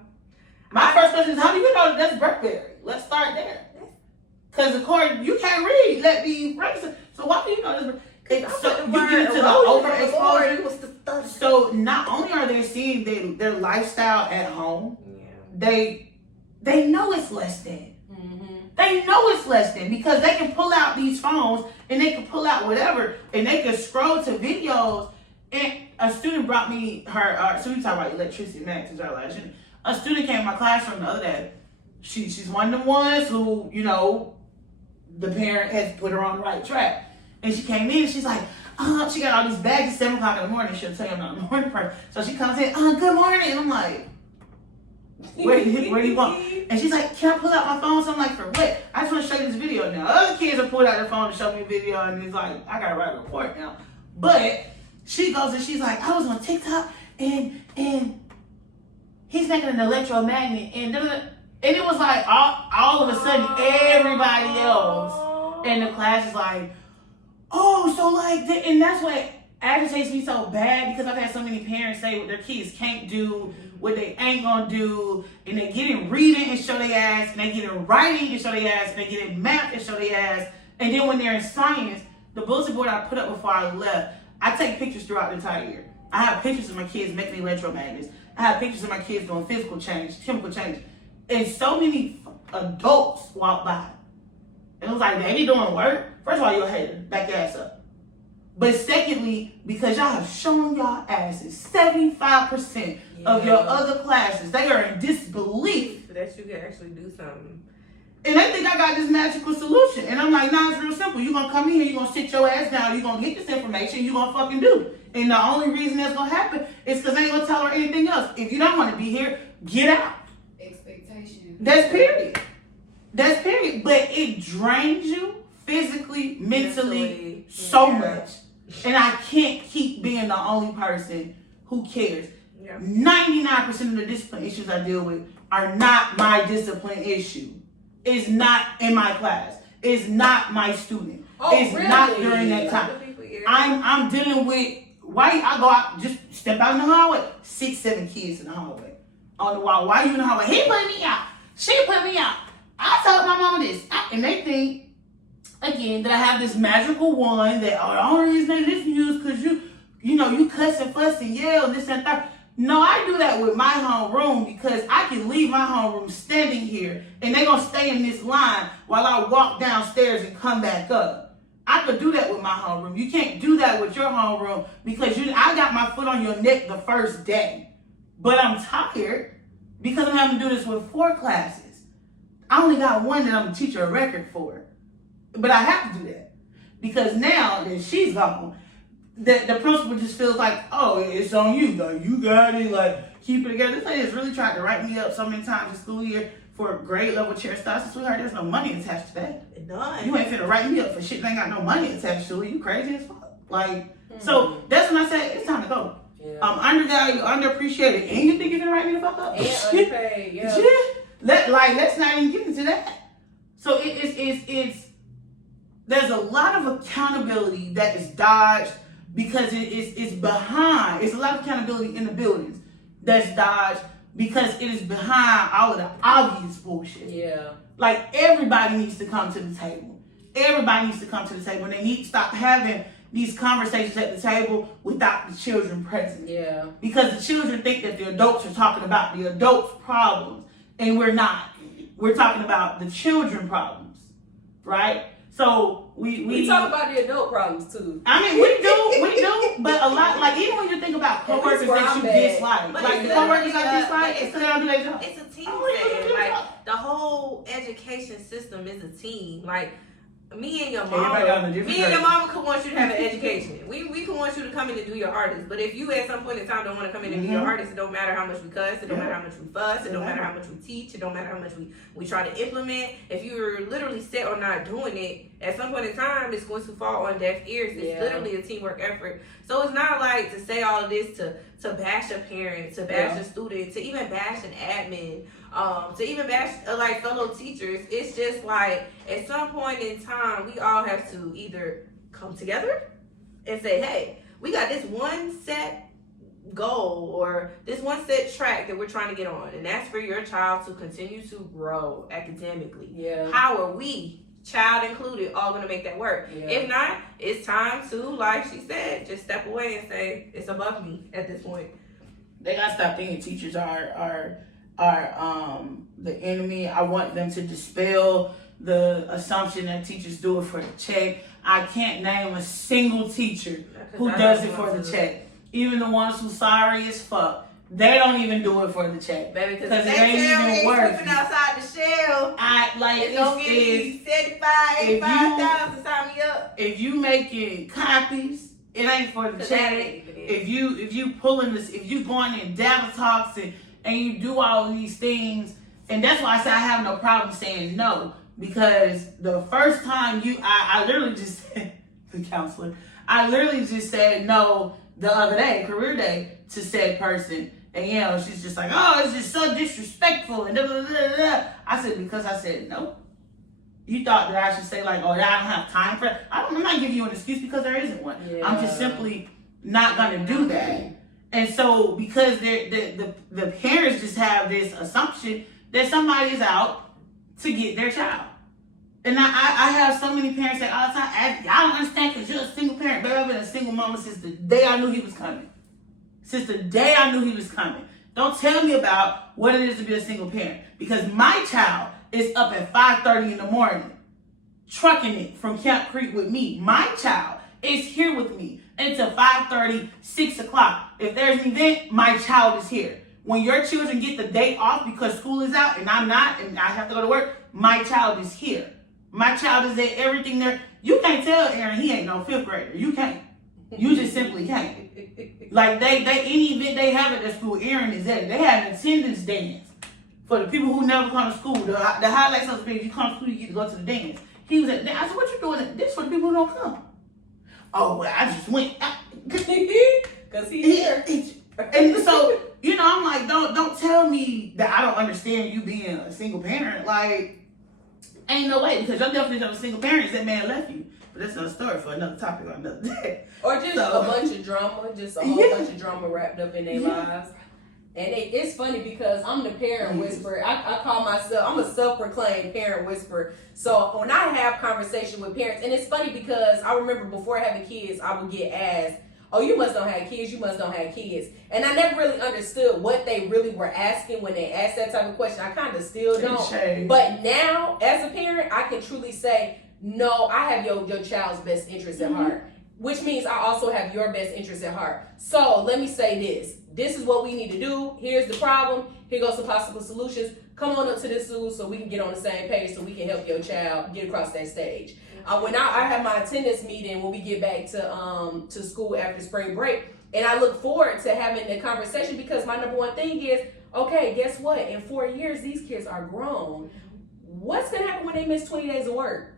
My first question is, how do you know that's Burberry? Let's start there. Because according, you can't read. Let me register. So why do you know this? So you get into the overexposure. So not only are they seeing their lifestyle at home, they know it's less than. Mm-hmm. They know it's less than because they can pull out these phones and they can pull out whatever and they can scroll to videos. And a student brought me her. So we talk about electricity max is our last unit. A student came in my classroom the other day. She's one of the ones who the parent has put her on the right track. And she came in and she's like, she got all these bags at 7 o'clock in the morning. She'll tell you I'm not a morning person. So she comes in, good morning. And I'm like, where do you want? And she's like, can I pull out my phone? So I'm like, for what? I just want to show you this video now. Other kids have pulled out their phone to show me a video and it's like, I got to write a report now. But she goes and she's like, I was on TikTok and he's making an electromagnet and it was like all of a sudden everybody else in the class is like, and that's what agitates me so bad because I've had so many parents say what their kids can't do, what they ain't gonna do, and they get in reading and show their ass, and they get in writing and show their ass, and they get in math and show their ass, and then when they're in science, the bulletin board I put up before I left, I take pictures throughout the entire year. I have pictures of my kids making electromagnets. I have pictures of my kids doing physical change, chemical change. And so many adults walk by. And it was like, they be doing work. First of all, you're a hater. Back your ass up. But secondly, because y'all have shown y'all asses 75% of your other classes, they are in disbelief. That you can actually do something. And they think I got this magical solution. And I'm like, nah, it's real simple. You're going to come in here, you're going to sit your ass down, you're going to get this information, you're going to fucking do it. And the only reason that's going to happen is because I ain't going to tell her anything else. If you don't want to be here, get out. Expectation. That's period. But it drains you physically, mentally, so much. And I can't keep being the only person who cares. Yeah. 99% of the discipline issues I deal with are not my discipline issue. It's not in my class. It's not my student. It's really? not during that time. I'm dealing with I go out, just step out in the hallway, 6, 7 kids in the hallway. On the wall, why you in the hallway? He put me out. She put me out. I told my mama this. And they think, again, that I have this magical one that, the only reason they listen to you is because you cuss and fuss and yell and this and that. No, I do that with my homeroom because I can leave my homeroom standing here and they're going to stay in this line while I walk downstairs and come back up. I could do that with my homeroom. You can't do that with your homeroom because I got my foot on your neck the first day. But I'm tired because I'm having to do this with 4 classes. I only got one that I'm going to teach her a record for. But I have to do that because now that she's gone, the principal just feels like, oh, it's on you, though. You got it, like, keep it together. This lady has really tried to write me up so many times this school year for grade level chair starts. Sweetheart, there's no money attached to that. None. You ain't finna write me up for shit that ain't got no money attached to it. You crazy as fuck. Like, so that's when I said, it's time to go. Yeah. I'm undervalued, underappreciated, and you think you're gonna write me the fuck up? And underpaid, yeah. Let's not even get into that. So it's there's a lot of accountability that is dodged because it's behind. It's a lot of accountability in the buildings that's dodged because it is behind all of the obvious bullshit. Yeah. Like, everybody needs to come to the table. Everybody needs to come to the table. And they need to stop having these conversations at the table without the children present. Yeah. Because the children think that the adults are talking about the adults' problems. And we're not. We're talking about the children problems. Right? So we talk about the adult problems too. I mean, we do, but a lot, like, even when you think about coworkers that you dislike, like the coworkers I dislike, it's because they don't do their job. It's a team thing. Like, the whole education system is a team. Like, me and your mama could want you to have an education. We could want you to come in and do your hardest. But if you at some point in time don't want to come in and do your hardest, it don't matter how much we cuss, it don't matter how much we fuss, it don't matter how much we teach, it don't matter how much we try to implement. If you're literally set on not doing it, at some point in time, it's going to fall on deaf ears. It's literally a teamwork effort. So it's not like to say all of this to bash a parent, to bash a student, to even bash an admin, to even bash like fellow teachers. It's just like, at some point in time, we all have to either come together and say, hey, we got this one set goal or this one set track that we're trying to get on, and that's for your child to continue to grow academically. Yeah. How are we, child included, all gonna make that work? Yeah. If not, it's time to, like she said, just step away and say, it's above me at this point. They gotta stop thinking teachers are the enemy. I want them to dispel the assumption that teachers do it for the check. I can't name a single teacher who does it for the check. Even the ones who sorry as fuck, they don't even do it for the check. Baby, because it they ain't even worth flipping outside the shell. It's gonna give me 85,000, sign me up. If you making copies, it ain't for the check. If you pulling this, if you going in data talks and you do all of these things, and that's why I say I have no problem saying no, because the first time I literally just said, the counselor, I literally just said no the other day, career day, to said person, and she's just like, oh, it's just so disrespectful, and da da da da. I said, because I said no. You thought that I should say like, oh, I don't have time for it. I'm not giving you an excuse because there isn't one. Yeah. I'm just simply not gonna do that. And so because the parents just have this assumption that somebody's out to get their child. And I have so many parents say all the time, I don't understand because you're a single parent. Baby, I've been a single mama since the day I knew he was coming. Since the day I knew he was coming. Don't tell me about what it is to be a single parent. Because my child is up at 5:30 in the morning, trucking it from Camp Creek with me. My child is here with me until 5:30, 6 o'clock. If there's an event, my child is here. When your children get the day off because school is out and I'm not and I have to go to work, my child is here. My child is at everything there. You can't tell Aaron he ain't no 5th grader. You can't. You just simply can't. Like they any event they have at their school, Aaron is at it. They had an attendance dance for the people who never come to school. The highlights of the video, you come to school, you get to go to the dance. He was at I said, what you doing? This for the people who don't come. Oh, well, I just went. Because he's here. And so, I'm like, don't tell me that I don't understand you being a single parent. Like, ain't no way, because your definition of a single parent is that man left you. But that's another story for another topic on another day. Or just a bunch of drama, just a whole bunch of drama wrapped up in their lives. And it's funny because I'm the parent whisperer. I call myself, I'm a self-proclaimed parent whisperer. So when I have conversation with parents, and it's funny because I remember before having kids, I would get asked, oh, you must don't have kids, you must don't have kids. And I never really understood what they really were asking when they asked that type of question. I kind of still don't. But now, as a parent, I can truly say, no, I have your child's best interest at heart. Which means I also have your best interest at heart. So let me say this. This is what we need to do. Here's the problem. Here goes some possible solutions. Come on up to this school so we can get on the same page so we can help your child get across that stage. When I have my attendance meeting when we get back to school after spring break, and I look forward to having the conversation because my number one thing is, okay, guess what? In 4 years, these kids are grown. What's going to happen when they miss 20 days of work?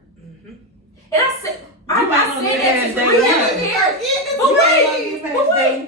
And I said, I said that to 3 different parents.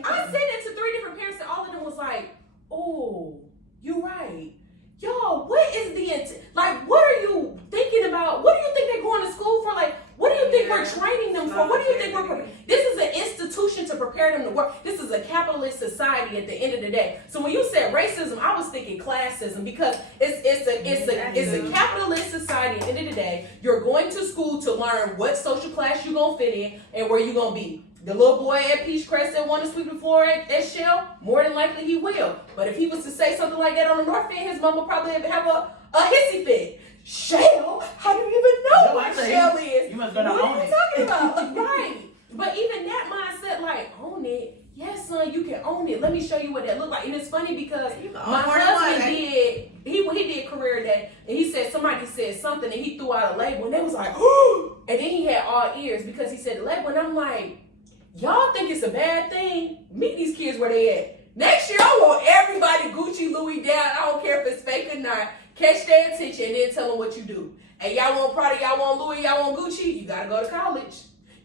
I said that to 3 different parents, and all of them was like, "Oh, you're right, y'all. What is the like? What are you thinking about? What do you think they're going to school for? Like, what do you think we're training them for? What do you think we're? This is an institution to prepare them to work. This is a capitalist society. At the end of the day, so when you said racism, I was thinking classism because it's a capitalist society. At the end of the day, you're going to school to learn what social class you're gonna fit in and where you're gonna be. The little boy at Peachcrest that want to sweep the floor at Shell, more than likely he will. But if he was to say something like that on the North End, his mama probably have a hissy fit. Shell? How do you even know what Shell is? You must go to what own are you talking about? Right. But even that mindset, like, own it. Yes, son, you can own it. Let me show you what that look like. And it's funny because my husband he did career day, and he said somebody said something, and he threw out a label, and they was like, oh, and then he had all ears because he said the label, and I'm like, y'all think it's a bad thing? Meet these kids where they at. Next year, I want everybody Gucci, Louis down. I don't care if it's fake or not. Catch their attention and then tell them what you do. And y'all want Prada, y'all want Louis, y'all want Gucci, you gotta go to college.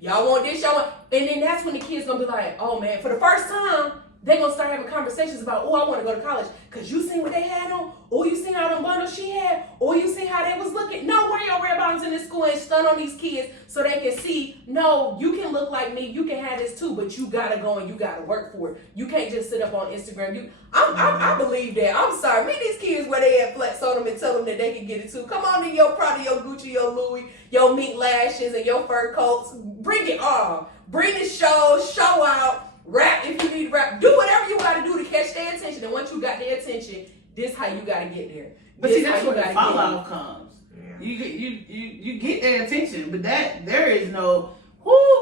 Y'all want this, y'all want... And then that's when the kids gonna be like, oh man, for the first time, they gonna start having conversations about, oh, I wanna go to college. Cause you seen what they had on? Oh, you seen how them bundles she had? Oh, you seen how they was looking? No, wear your red bottoms in this school and stun on these kids so they can see, no, you can look like me, you can have this too, but you gotta go and you gotta work for it. You can't just sit up on Instagram. I believe that. I'm sorry. Meet these kids where they at, flex on them and tell them that they can get it too. Come on in your Prada, your Gucci, your Louis, your mink lashes and your fur coats. Bring it on. Bring the show out. Rap if you need to rap. Do whatever you gotta do to catch their attention. And once you got their attention, this how you gotta get there. But see, that's where the fallout comes. Yeah. You get their attention, but there is no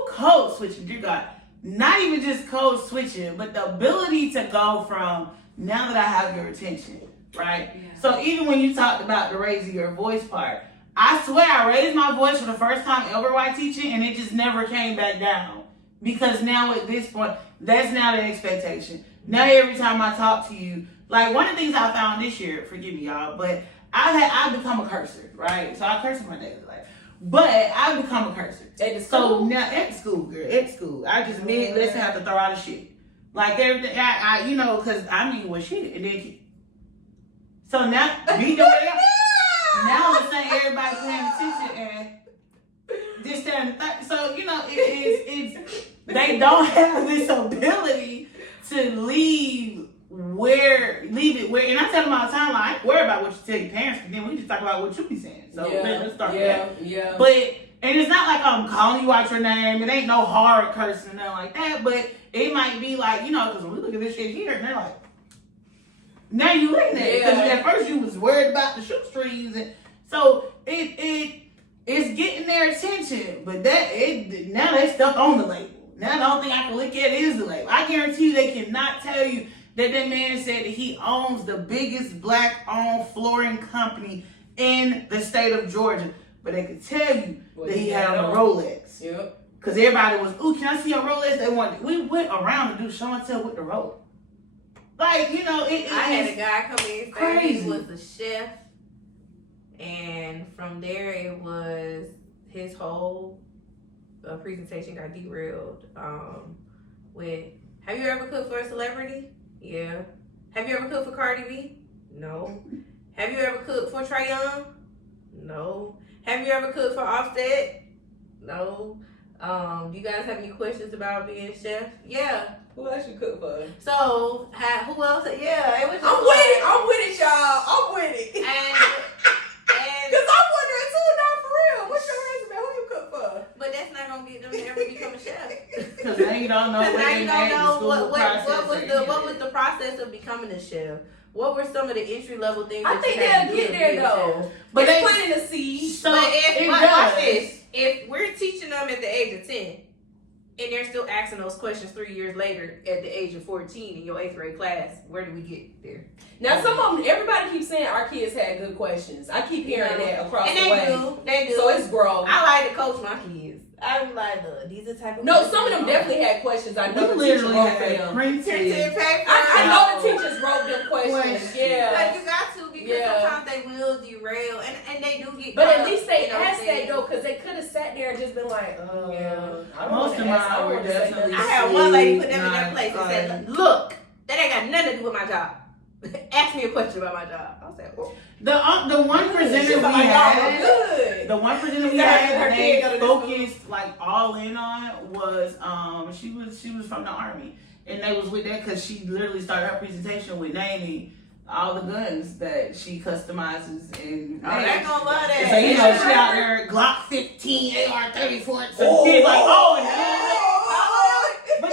code switching. You got not even just code switching, but the ability to go from now that I have your attention, right? Yeah. So even when you talked about the raising your voice part, I swear I raised my voice for the first time ever while teaching, and it just never came back down. Because now at this point, that's now the expectation. Now every time I talk to you, like one of the things I found this year, forgive me y'all, but I've become a cursor, right? So I curse in my daily life. But I've become a cursor. So now at school, girl, at school, I just let's have to throw out a shit. Like everything, I you know, cause I mean what shit, and then so now we know what now it's saying everybody paying attention and this, that, and the third. So you know, it's they don't have this ability to leave it where, and I tell them all the time, like, I ain't worried about what you tell your parents, but then we just talk about what you be saying. So let's start with that. Yeah. But and it's not like I'm calling you out your name. It ain't no hard cursing or nothing like that. But it might be like, you know, because when we look at this shit here, and they're like, now you in there. Because at first you was worried about the shoestrings, and so it's getting their attention. But now they're stuck on the label. Now the only thing I can look at is the label. I guarantee you they cannot tell you that man said that he owns the biggest black-owned flooring company in the state of Georgia. But they could tell you that he had on a Rolex. Yep. Because everybody was, ooh, can I see your Rolex? We went around to do show and tell with the Rolex. Like, you know, I had a guy come in saying he was a chef. And from there, it was his whole presentation got derailed with, have you ever cooked for a celebrity? Yeah. Have you ever cooked for Cardi B? No. Have you ever cooked for Trae Young? No. Have you ever cooked for Offset? No. Do you guys have any questions about being a chef? Yeah. Who else you cook for? So, who else? Yeah, it was. I'm with it, y'all. I'm with it. And Cause I'm wondering too, now for real. What's your resume? Who you cook for? but that's not gonna get them to ever become a chef. Because now you don't know Now you don't know what was the the process of becoming a chef. What were some of the entry level things? I think they'll get there though. But it's they planting the seed. So but if it watch does. this, if we're teaching them at the age of 10, and they're still asking those questions 3 years later at the age of 14 in your 8th grade class, where do we get there? Now some of them, everybody keeps saying our kids had good questions. I keep hearing that across and the way. They do. So it's growth. I like to coach my kids. I be like, look, these are the type of No, some of them definitely had questions. I know the teacher literally wrote for had them. printed. I know the teachers wrote them questions. Yeah. Like you got to because sometimes they will derail and they do get. But caught at least they up, asked that though, because they could have sat there and just been like, I don't Most of mine were definitely. I had one lady put them in their place and said, look, that ain't got nothing to do with my job. Ask me a question about my job. I said, well, the one presenter we had, the one presenter we had that they focused like all in on was she was from the Army, and they was with that because she literally started her presentation with naming all the guns that she customizes and they gonna love that. So you know she out there Glock 15, AR-34. So kids like but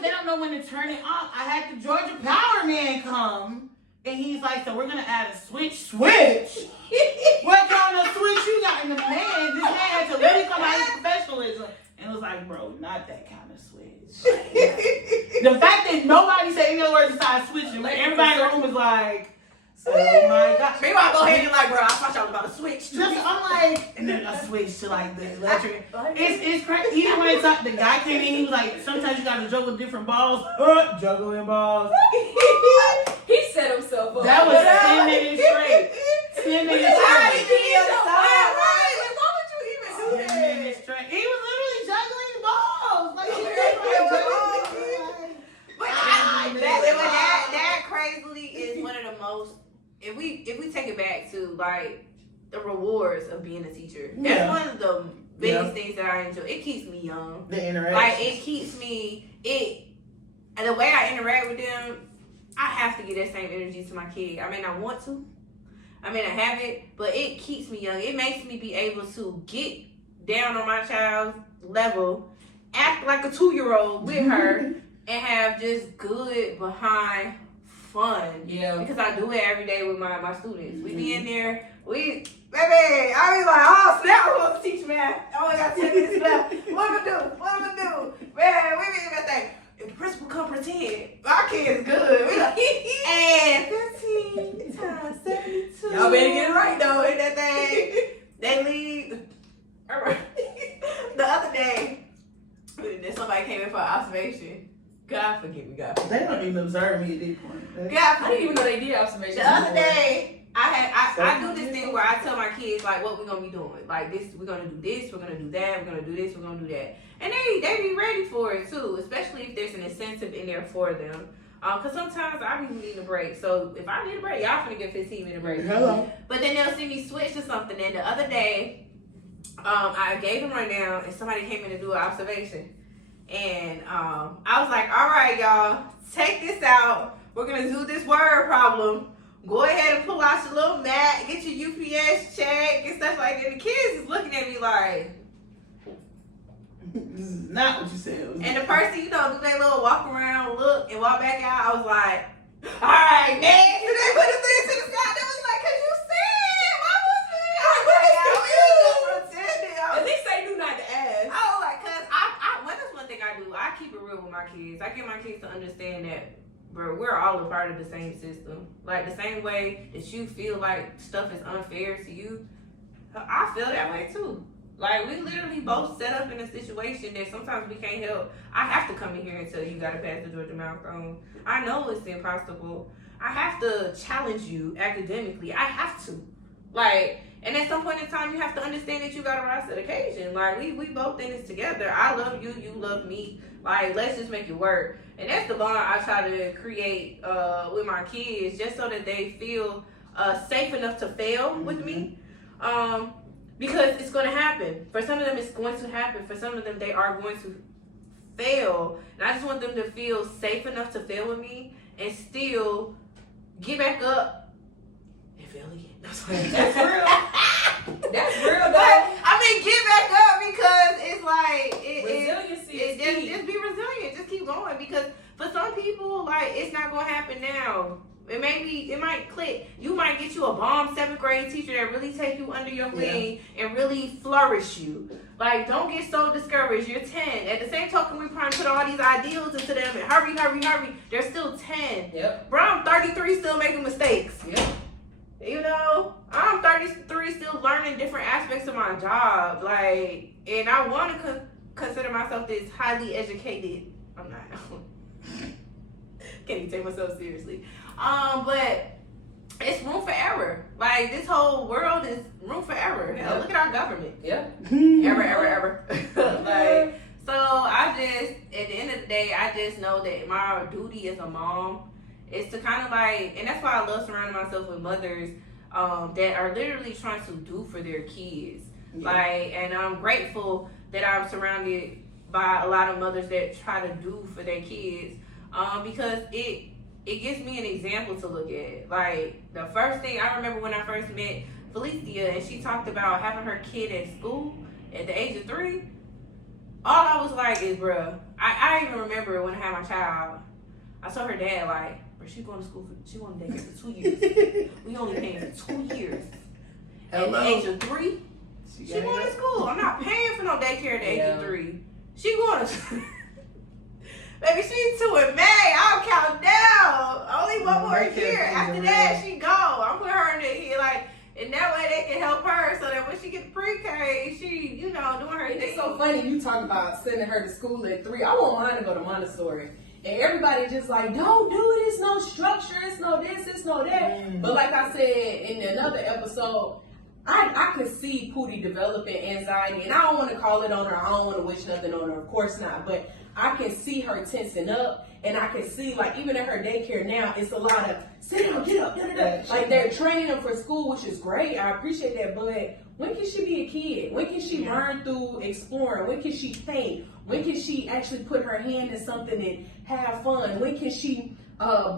they don't know when to turn it off. I had the Georgia Power Man come. And he's like, so we're gonna add a switch. What kind of switch you got? And the man, this man had to really come out of professionalism and was like, bro, not that kind of switch. Like, the fact that nobody said any other words besides switching, like everybody in the room was like, oh my god. Maybe I'll go ahead and like, bro, I thought y'all was about to switch. I'm like, and then I switched to like the electric. It's crazy. Even when it's like, the guy came in, he was like, sometimes you gotta juggle different balls. Juggling balls. He set himself up. That was 10 minutes straight. 10 minutes straight. Why would you even do that? 10 minutes straight. He was literally juggling balls. Like, he was that crazily is one of the most. If we take it back to like the rewards of being a teacher, that's one of the biggest things that I enjoy. It keeps me young. The interaction. Like it keeps me and the way I interact with them, I have to give that same energy to my kid. I may not want to, I may not have it, but it keeps me young. It makes me be able to get down on my child's level, act like a 2-year-old with her, and have just good behind fun. Yeah. Because I do it every day with my students. We be in there, baby, I be like, oh snap, I'm supposed to teach math. I only got 10 minutes left. What am I do? Man, we be in that thing. If the principal come pretend, our kid's good. We like, and 15 times 72. Y'all better get it right though. In that thing. They leave. The other day, somebody came in for an observation. God forgive me, God forgive me. They don't even observe me at this point. God, I didn't even know they did observations. The other day, I do this thing where I tell my kids like what we're gonna be doing. Like this, we're gonna do this, we're gonna do that, we're gonna do this, we're gonna do that. And they be ready for it too, especially if there's an incentive in there for them. Cause sometimes I be needing a break. So if I need a break, y'all finna get 15-minute break. Hello. But then they'll see me switch to something. And the other day, I gave them right now, and somebody came in to do an observation. And I was like, all right, y'all, take this out. We're gonna do this word problem. Go ahead and pull out your little mat, get your UPS check and stuff like that. And the kids is looking at me like, this is not what you said. And the person, do their little walk around, look, and walk back out. I was like, all right, man. And they put the thing to the sky. They was like, cause you said, what was it? I was like, we just pretending. At least they knew not to ask. I was like, cause that's one thing I do. I keep it real with my kids. I get my kids to understand that, bro, we're all a part of the same system. Like the same way that you feel like stuff is unfair to you, I feel that way too. Like we literally both set up in a situation that sometimes we can't help. I have to come in here and tell you gotta pass the Georgia milestone. I know it's impossible. I have to challenge you academically. I have to. Like, and at some point in time, you have to understand that you gotta rise to the occasion. Like we both in this together. I love you, you love me. Like let's just make it work. And that's the bond I try to create with my kids, just so that they feel safe enough to fail with me. Because it's going to happen. For some of them, it's going to happen. For some of them, they are going to fail. And I just want them to feel safe enough to fail with me and still get back up and fail again. That's real. That's real, though. But, I mean, get back up because it's like, resiliency is key. Just be resilient. Just keep going. Because for some people, like, it's not going to happen now. It might click. You might get you a bomb 7th grade teacher that really take you under your wing and really flourish you. Like, don't get so discouraged. You're 10. At the same token, we trying to put all these ideals into them and hurry. They're still 10. Yep. Bro, I'm 33 still making mistakes. Yep. You know, I'm 33 still learning different aspects of my job. Like, and I want to consider myself this highly educated. I'm not. Can't even take myself seriously. But it's room for error. Like, this whole world is room for error. Hell, look at our government. Yep. Error. Like, so I just, at the end of the day, I just know that my duty as a mom is to kind of like, and that's why I love surrounding myself with mothers that are literally trying to do for their kids. Like, and I'm grateful that I'm surrounded by a lot of mothers that try to do for their kids because it gives me an example to look at. Like, the first thing I remember when I first met Phlycia and she talked about having her kid at school at the age of 3, all I was like is, bruh, I even remember when I had my child, I told her dad, like, bro, she going to school, she going to daycare for 2 years. We only paying for 2 years. At the age of 3, she going to school. I'm not paying for no daycare at the age of 3. She going to baby, she's 2 in May. I'll count down. Only 1 more year. After that, she go. I'm putting her in the like, and that way they can help her so that when she gets pre-K, she, you know, doing her thing. It's so funny you talk about sending her to school at 3. I want mine to go to Montessori. And everybody just like, don't do it. It's no structure. It's no this. It's no that. But like I said in another episode, I could see Pootie developing anxiety. And I don't want to call it on her. I don't want to wish nothing on her. Of course not. But I can see her tensing up. And I can see, like, even at her daycare now, it's a lot of, sit down, get up, da-da-da. Like, they're training her for school, which is great. I appreciate that. But when can she be a kid? When can she learn through exploring? When can she paint? When can she actually put her hand in something and have fun? When can she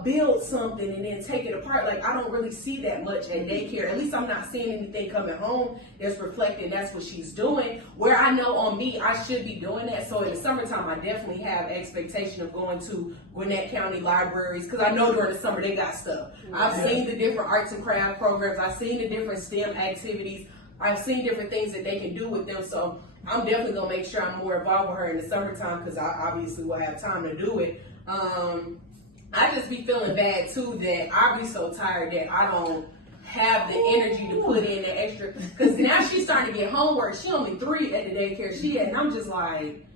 build something and then take it apart? Like, I don't really see that much at daycare. At least I'm not seeing anything coming home that's reflecting that's what she's doing. Where I know on me, I should be doing that. So in the summertime, I definitely have expectation of going to Gwinnett County libraries because I know during the summer they got stuff. I've seen the different arts and craft programs. I've seen the different STEM activities. I've seen different things that they can do with them. So I'm definitely going to make sure I'm more involved with her in the summertime because I obviously will have time to do it. I just be feeling bad too that I be so tired that I don't have the energy to put in the extra. Because now she's starting to get homework. She only 3 at the daycare she at, and I'm just like,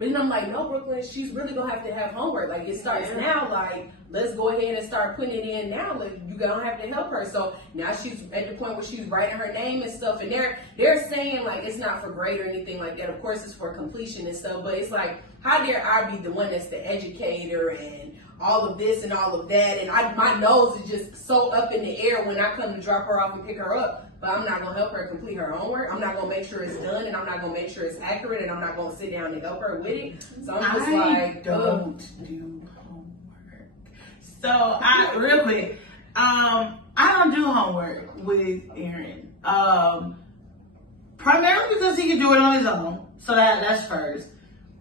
but then I'm like, no, Brooklyn, she's really gonna have to have homework. Like, it starts now. Like, let's go ahead and start putting it in now. Like, you gonna have to help her. So now she's at the point where she's writing her name and stuff, and they're saying like it's not for grade or anything like that. Of course, it's for completion and stuff. But it's like, how dare I be the one that's the educator and all of this and all of that? And my nose is just so up in the air when I come to drop her off and pick her up. But I'm not going to help her complete her homework. I'm not going to make sure it's done, and I'm not going to make sure it's accurate, and I'm not going to sit down and help her with it. So I'm just like, don't do homework. So real quick, I don't do homework with Aaron. Primarily because he can do it on his own. So that's first.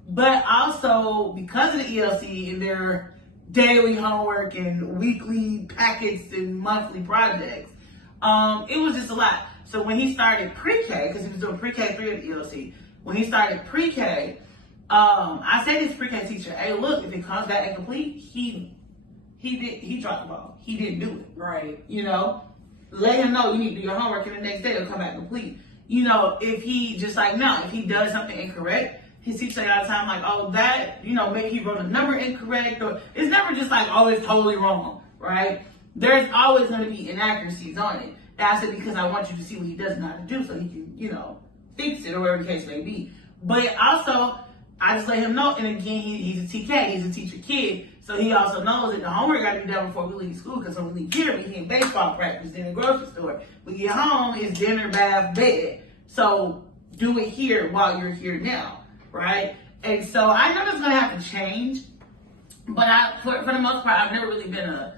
But also because of the ELC and their daily homework and weekly packets and monthly projects. It was just a lot. So when he started pre-K, because he was doing pre-K 3 at the ELC, when he started pre-K, I said to his pre-K teacher, hey, look, if it comes back incomplete, he dropped the ball. He didn't do it. Right. You know, let him know you need to do your homework and the next day it'll come back complete. You know, if he just like, no, if he does something incorrect, his teacher say all the time like, oh, that, you know, maybe he wrote a number incorrect, or it's never just like, oh, it's totally wrong, right? There's always going to be inaccuracies on it. And I said, because I want you to see what he doesn't know how to do so he can, you know, fix it or whatever the case may be. But also, I just let him know, and again, he's a TK, he's a teacher kid, So he also knows that the homework got to be done before we leave school, because when we leave here, we in baseball practice, then the grocery store. We get home, it's dinner, bath, bed. So do it here while you're here now, right? And so I know that's gonna have to change, but for the most part, I've never really been a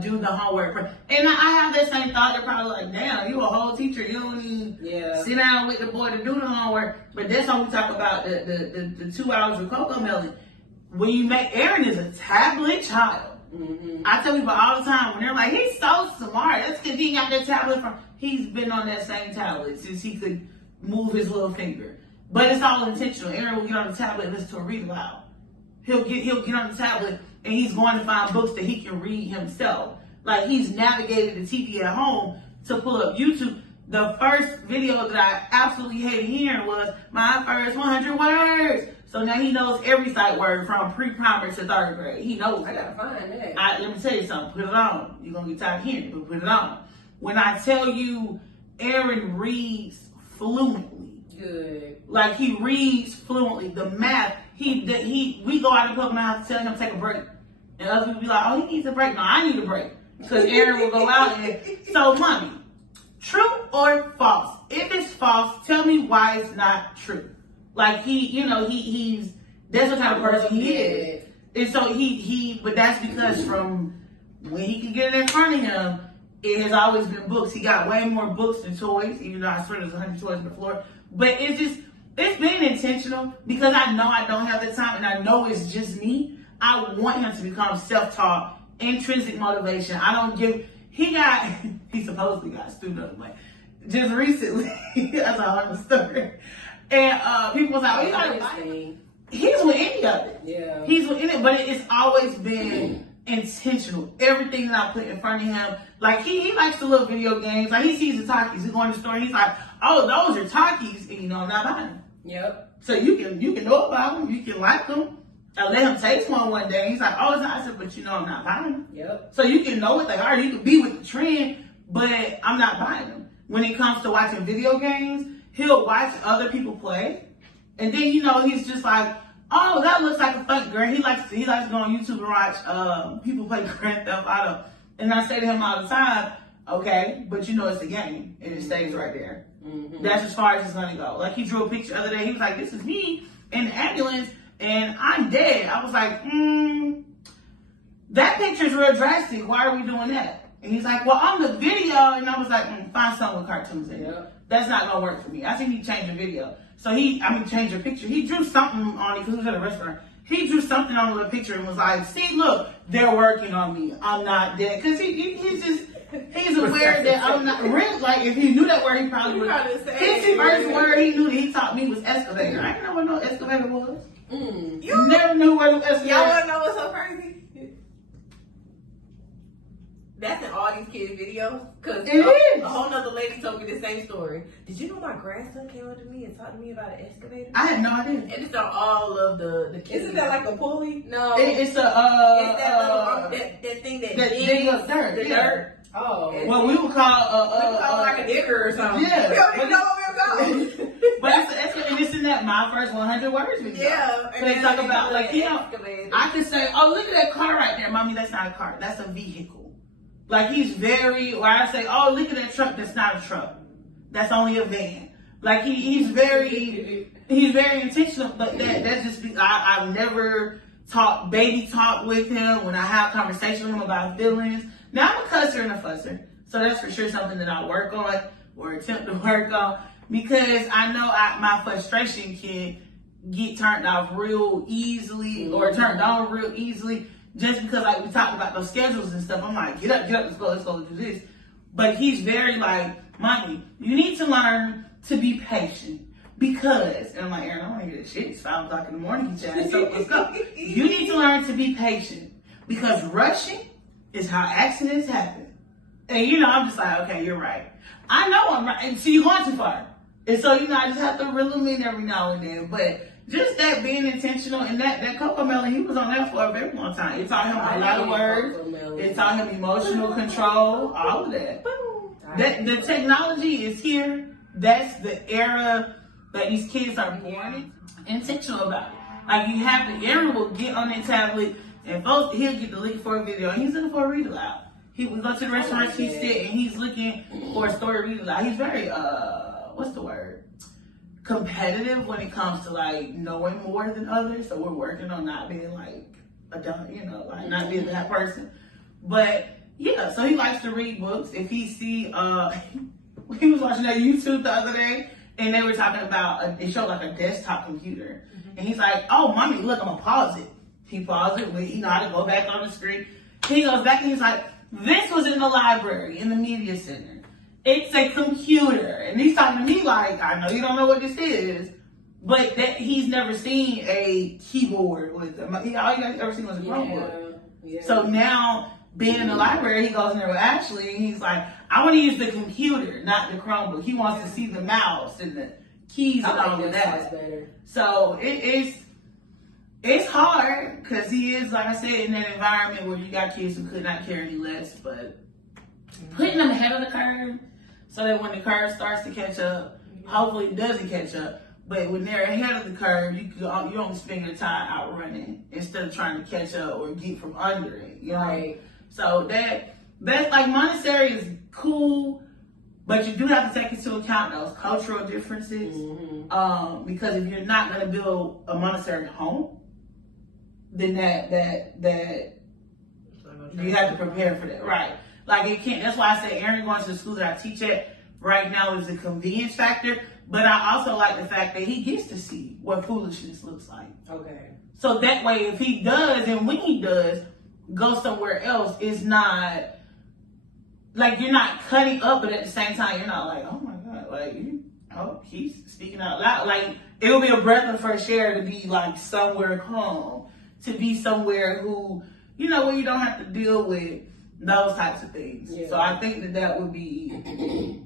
do the homework. And I have that same thought. They're probably like, damn, you a whole teacher. You don't even sit down with the boy to do the homework. But that's when we talk about the 2 hours with Coco Melon. When you make, Aaron is a tablet child. Mm-hmm. I tell people all the time, when they're like, he's so smart. That's because he got that tablet from, he's been on that same tablet since he could move his little finger. But it's all intentional. Aaron will get on the tablet and listen to a read aloud. He'll get on the tablet and he's going to find books that he can read himself. Like, he's navigated the TV at home to pull up YouTube. The first video that I absolutely hated hearing was my first 100 words. So now he knows every sight word from pre-primer to 3rd grade. He knows. I gotta find that. Let me tell you something. Put it on. You're gonna get tired of hearing it, but put it on. When I tell you, Aaron reads fluently. Good. Like, he reads fluently. The math. We go out in public and I have to tell him to take a break. And other people be like, oh, he needs a break. No, I need a break. Because Aaron will go out and, so mommy, true or false? If it's false, tell me why it's not true. Like, he's, that's the type of person he is. And so but that's because from when he can get it in front of him, it has always been books. He got way more books than toys, even though I swear there's 100 toys on the floor. But it's been intentional because I know I don't have the time and I know it's just me. I want him to become self-taught, intrinsic motivation. He supposedly got student, but just recently, that's a hard story. And people was like, oh, you gotta buy it. He's with any of it. Yeah. He's with any of it, but it's always been intentional. Everything that I put in front of him, like he likes to look video games. Like, he sees the Takis. He's going to the store and he's like, oh, those are Takis. And I'm not buying them. Yep. So you can know about them. You can like them. I let him taste one day. He's like, oh, it's not. I said, but I'm not buying them. Yep. So you can know what they are. You can be with the trend, but I'm not buying them. When it comes to watching video games, he'll watch other people play. And then, he's just like, oh, that looks like a fun girl. He likes to go on YouTube and watch people play Grand Theft Auto. And I say to him all the time, okay, but it's a game. And it stays right there. Mm-hmm. That's as far as it's going to go. Like, he drew a picture the other day. He was like, this is me in the ambulance. And I'm dead. I was like, that picture's real drastic. Why are we doing that? And he's like, well, on the video. And I was like, find something with cartoons in it. That's not going to work for me. I think he changed the video. So change the picture. He drew something on it because he was at a restaurant. He drew something on the picture and was like, see, look, they're working on me. I'm not dead. Because he's aware that I'm not, like, if he knew that word, he probably would. His first word he knew that he taught me was excavator. I didn't know what no excavator was. You never knew what an excavator. Y'all want to know what's so crazy? That's in all these kids' videos. Because a whole nother lady told me the same story. Did you know my grandson came up to me and talked to me about an excavator? I had no idea. And it's on all of the kids. Isn't that like a pulley? No. It's that thing that digs up dirt. The dirt. Oh. Well, we would call like a digger or something. Yeah. We don't even know what we're going. But it's in that my first 100 words video. Yeah. So they talk about, like, I could say, oh, look at that car right there. Mommy, that's not a car. That's a vehicle. Like, he's very, or I say, oh, look at that truck. That's not a truck. That's only a van. Like, he's very intentional, but that's just, I've never baby talk with him when I have conversation with him about feelings. Now, I'm a cusser and a fusser. So that's for sure something that I work on or attempt to work on, because I know my frustration can get turned off real easily or turned on real easily, just because, like, we talked about those schedules and stuff. I'm like, get up, let's go do this. But he's very like, mommy, you need to learn to be patient, because, and I'm like, Aaron, I don't want to hear this shit. It's 5 o'clock in the morning, you chat, so let's go. You need to learn to be patient, because rushing is how accidents happen. And I'm just like, okay, you're right. I know I'm right. And so you're going too far. And so, I just have to reel them in every now and then. But just that being intentional, and that Coco Melon, he was on that for a very long time. It taught him a lot of words. It taught him emotional control, all of that. The technology is here. That's the era that these kids are born in. Intentional about it. Like, Aaron will get on that tablet And folks, he'll get the link for a video, and he's looking for a read aloud. We go to the restaurant, he sit, and he's looking for a story to read aloud. He's very, what's the word? Competitive when it comes to like knowing more than others. So we're working on not being like a dumb, you know, like not being that person. But yeah, so he likes to read books. If he see, he was watching that YouTube the other day, and they were talking about, it showed like a desktop computer. And he's like, oh, mommy, look, I'm gonna pause it. He paused it, but he know how to go back on the screen. He goes back and he's like, this was in the library, in the media center. It's a computer. And he's talking to me like, I know you don't know what this is, but that he's never seen a keyboard with them. All you guys ever seen was a Chromebook. Yeah. So now, being in the library, he goes in there with Ashley, and he's like, I want to use the computer, not the Chromebook. He wants to see the mouse and the keys and all of that. Better. So it's hard because he is, like I said, in that environment where you got kids who could not care any less, but putting them ahead of the curve so that when the curve starts to catch up, hopefully it doesn't catch up, but when they're ahead of the curve, you don't spend your time out running instead of trying to catch up or get from under it, you know? Right. So that's like Montessori is cool, but you do have to take into account those cultural differences. Because if you're not going to build a Montessori home, then that you have to prepare for that, right? Like it can't. That's why I say Aaron going to the school that I teach at right now is a convenience factor. But I also like the fact that he gets to see what foolishness looks like. Okay. So that way, if he does, and when he does, go somewhere else, it's not like you're not cutting up, but at the same time, you're not like, oh my God, like, oh, he's speaking out loud. Like, it'll be a breath of fresh air to be like somewhere calm, to be somewhere who, you know, where you don't have to deal with those types of things. Yeah. So I think that would be,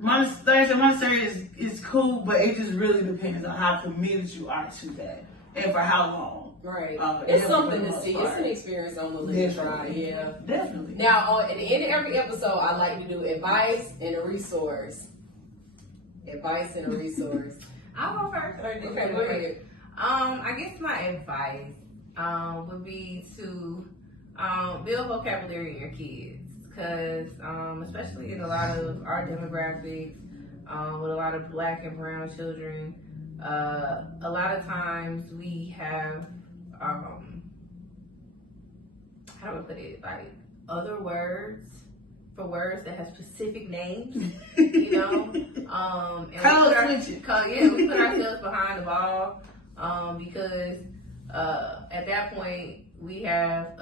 Montessori is cool, but it just really depends on how committed you are to that and for how long. Right. It's something to see. It's an experience on the list, right? Yeah. Definitely. Now, at the end of every episode, I like to do advice and a resource. Advice and a resource. I'll go first. Okay, go ahead. I guess my advice would be to build vocabulary in your kids, because especially in a lot of our demographics, with a lot of Black and brown children, a lot of times we have how do I put it, like other words for words that have specific names, you know. And we put ourselves behind the ball because at that point we have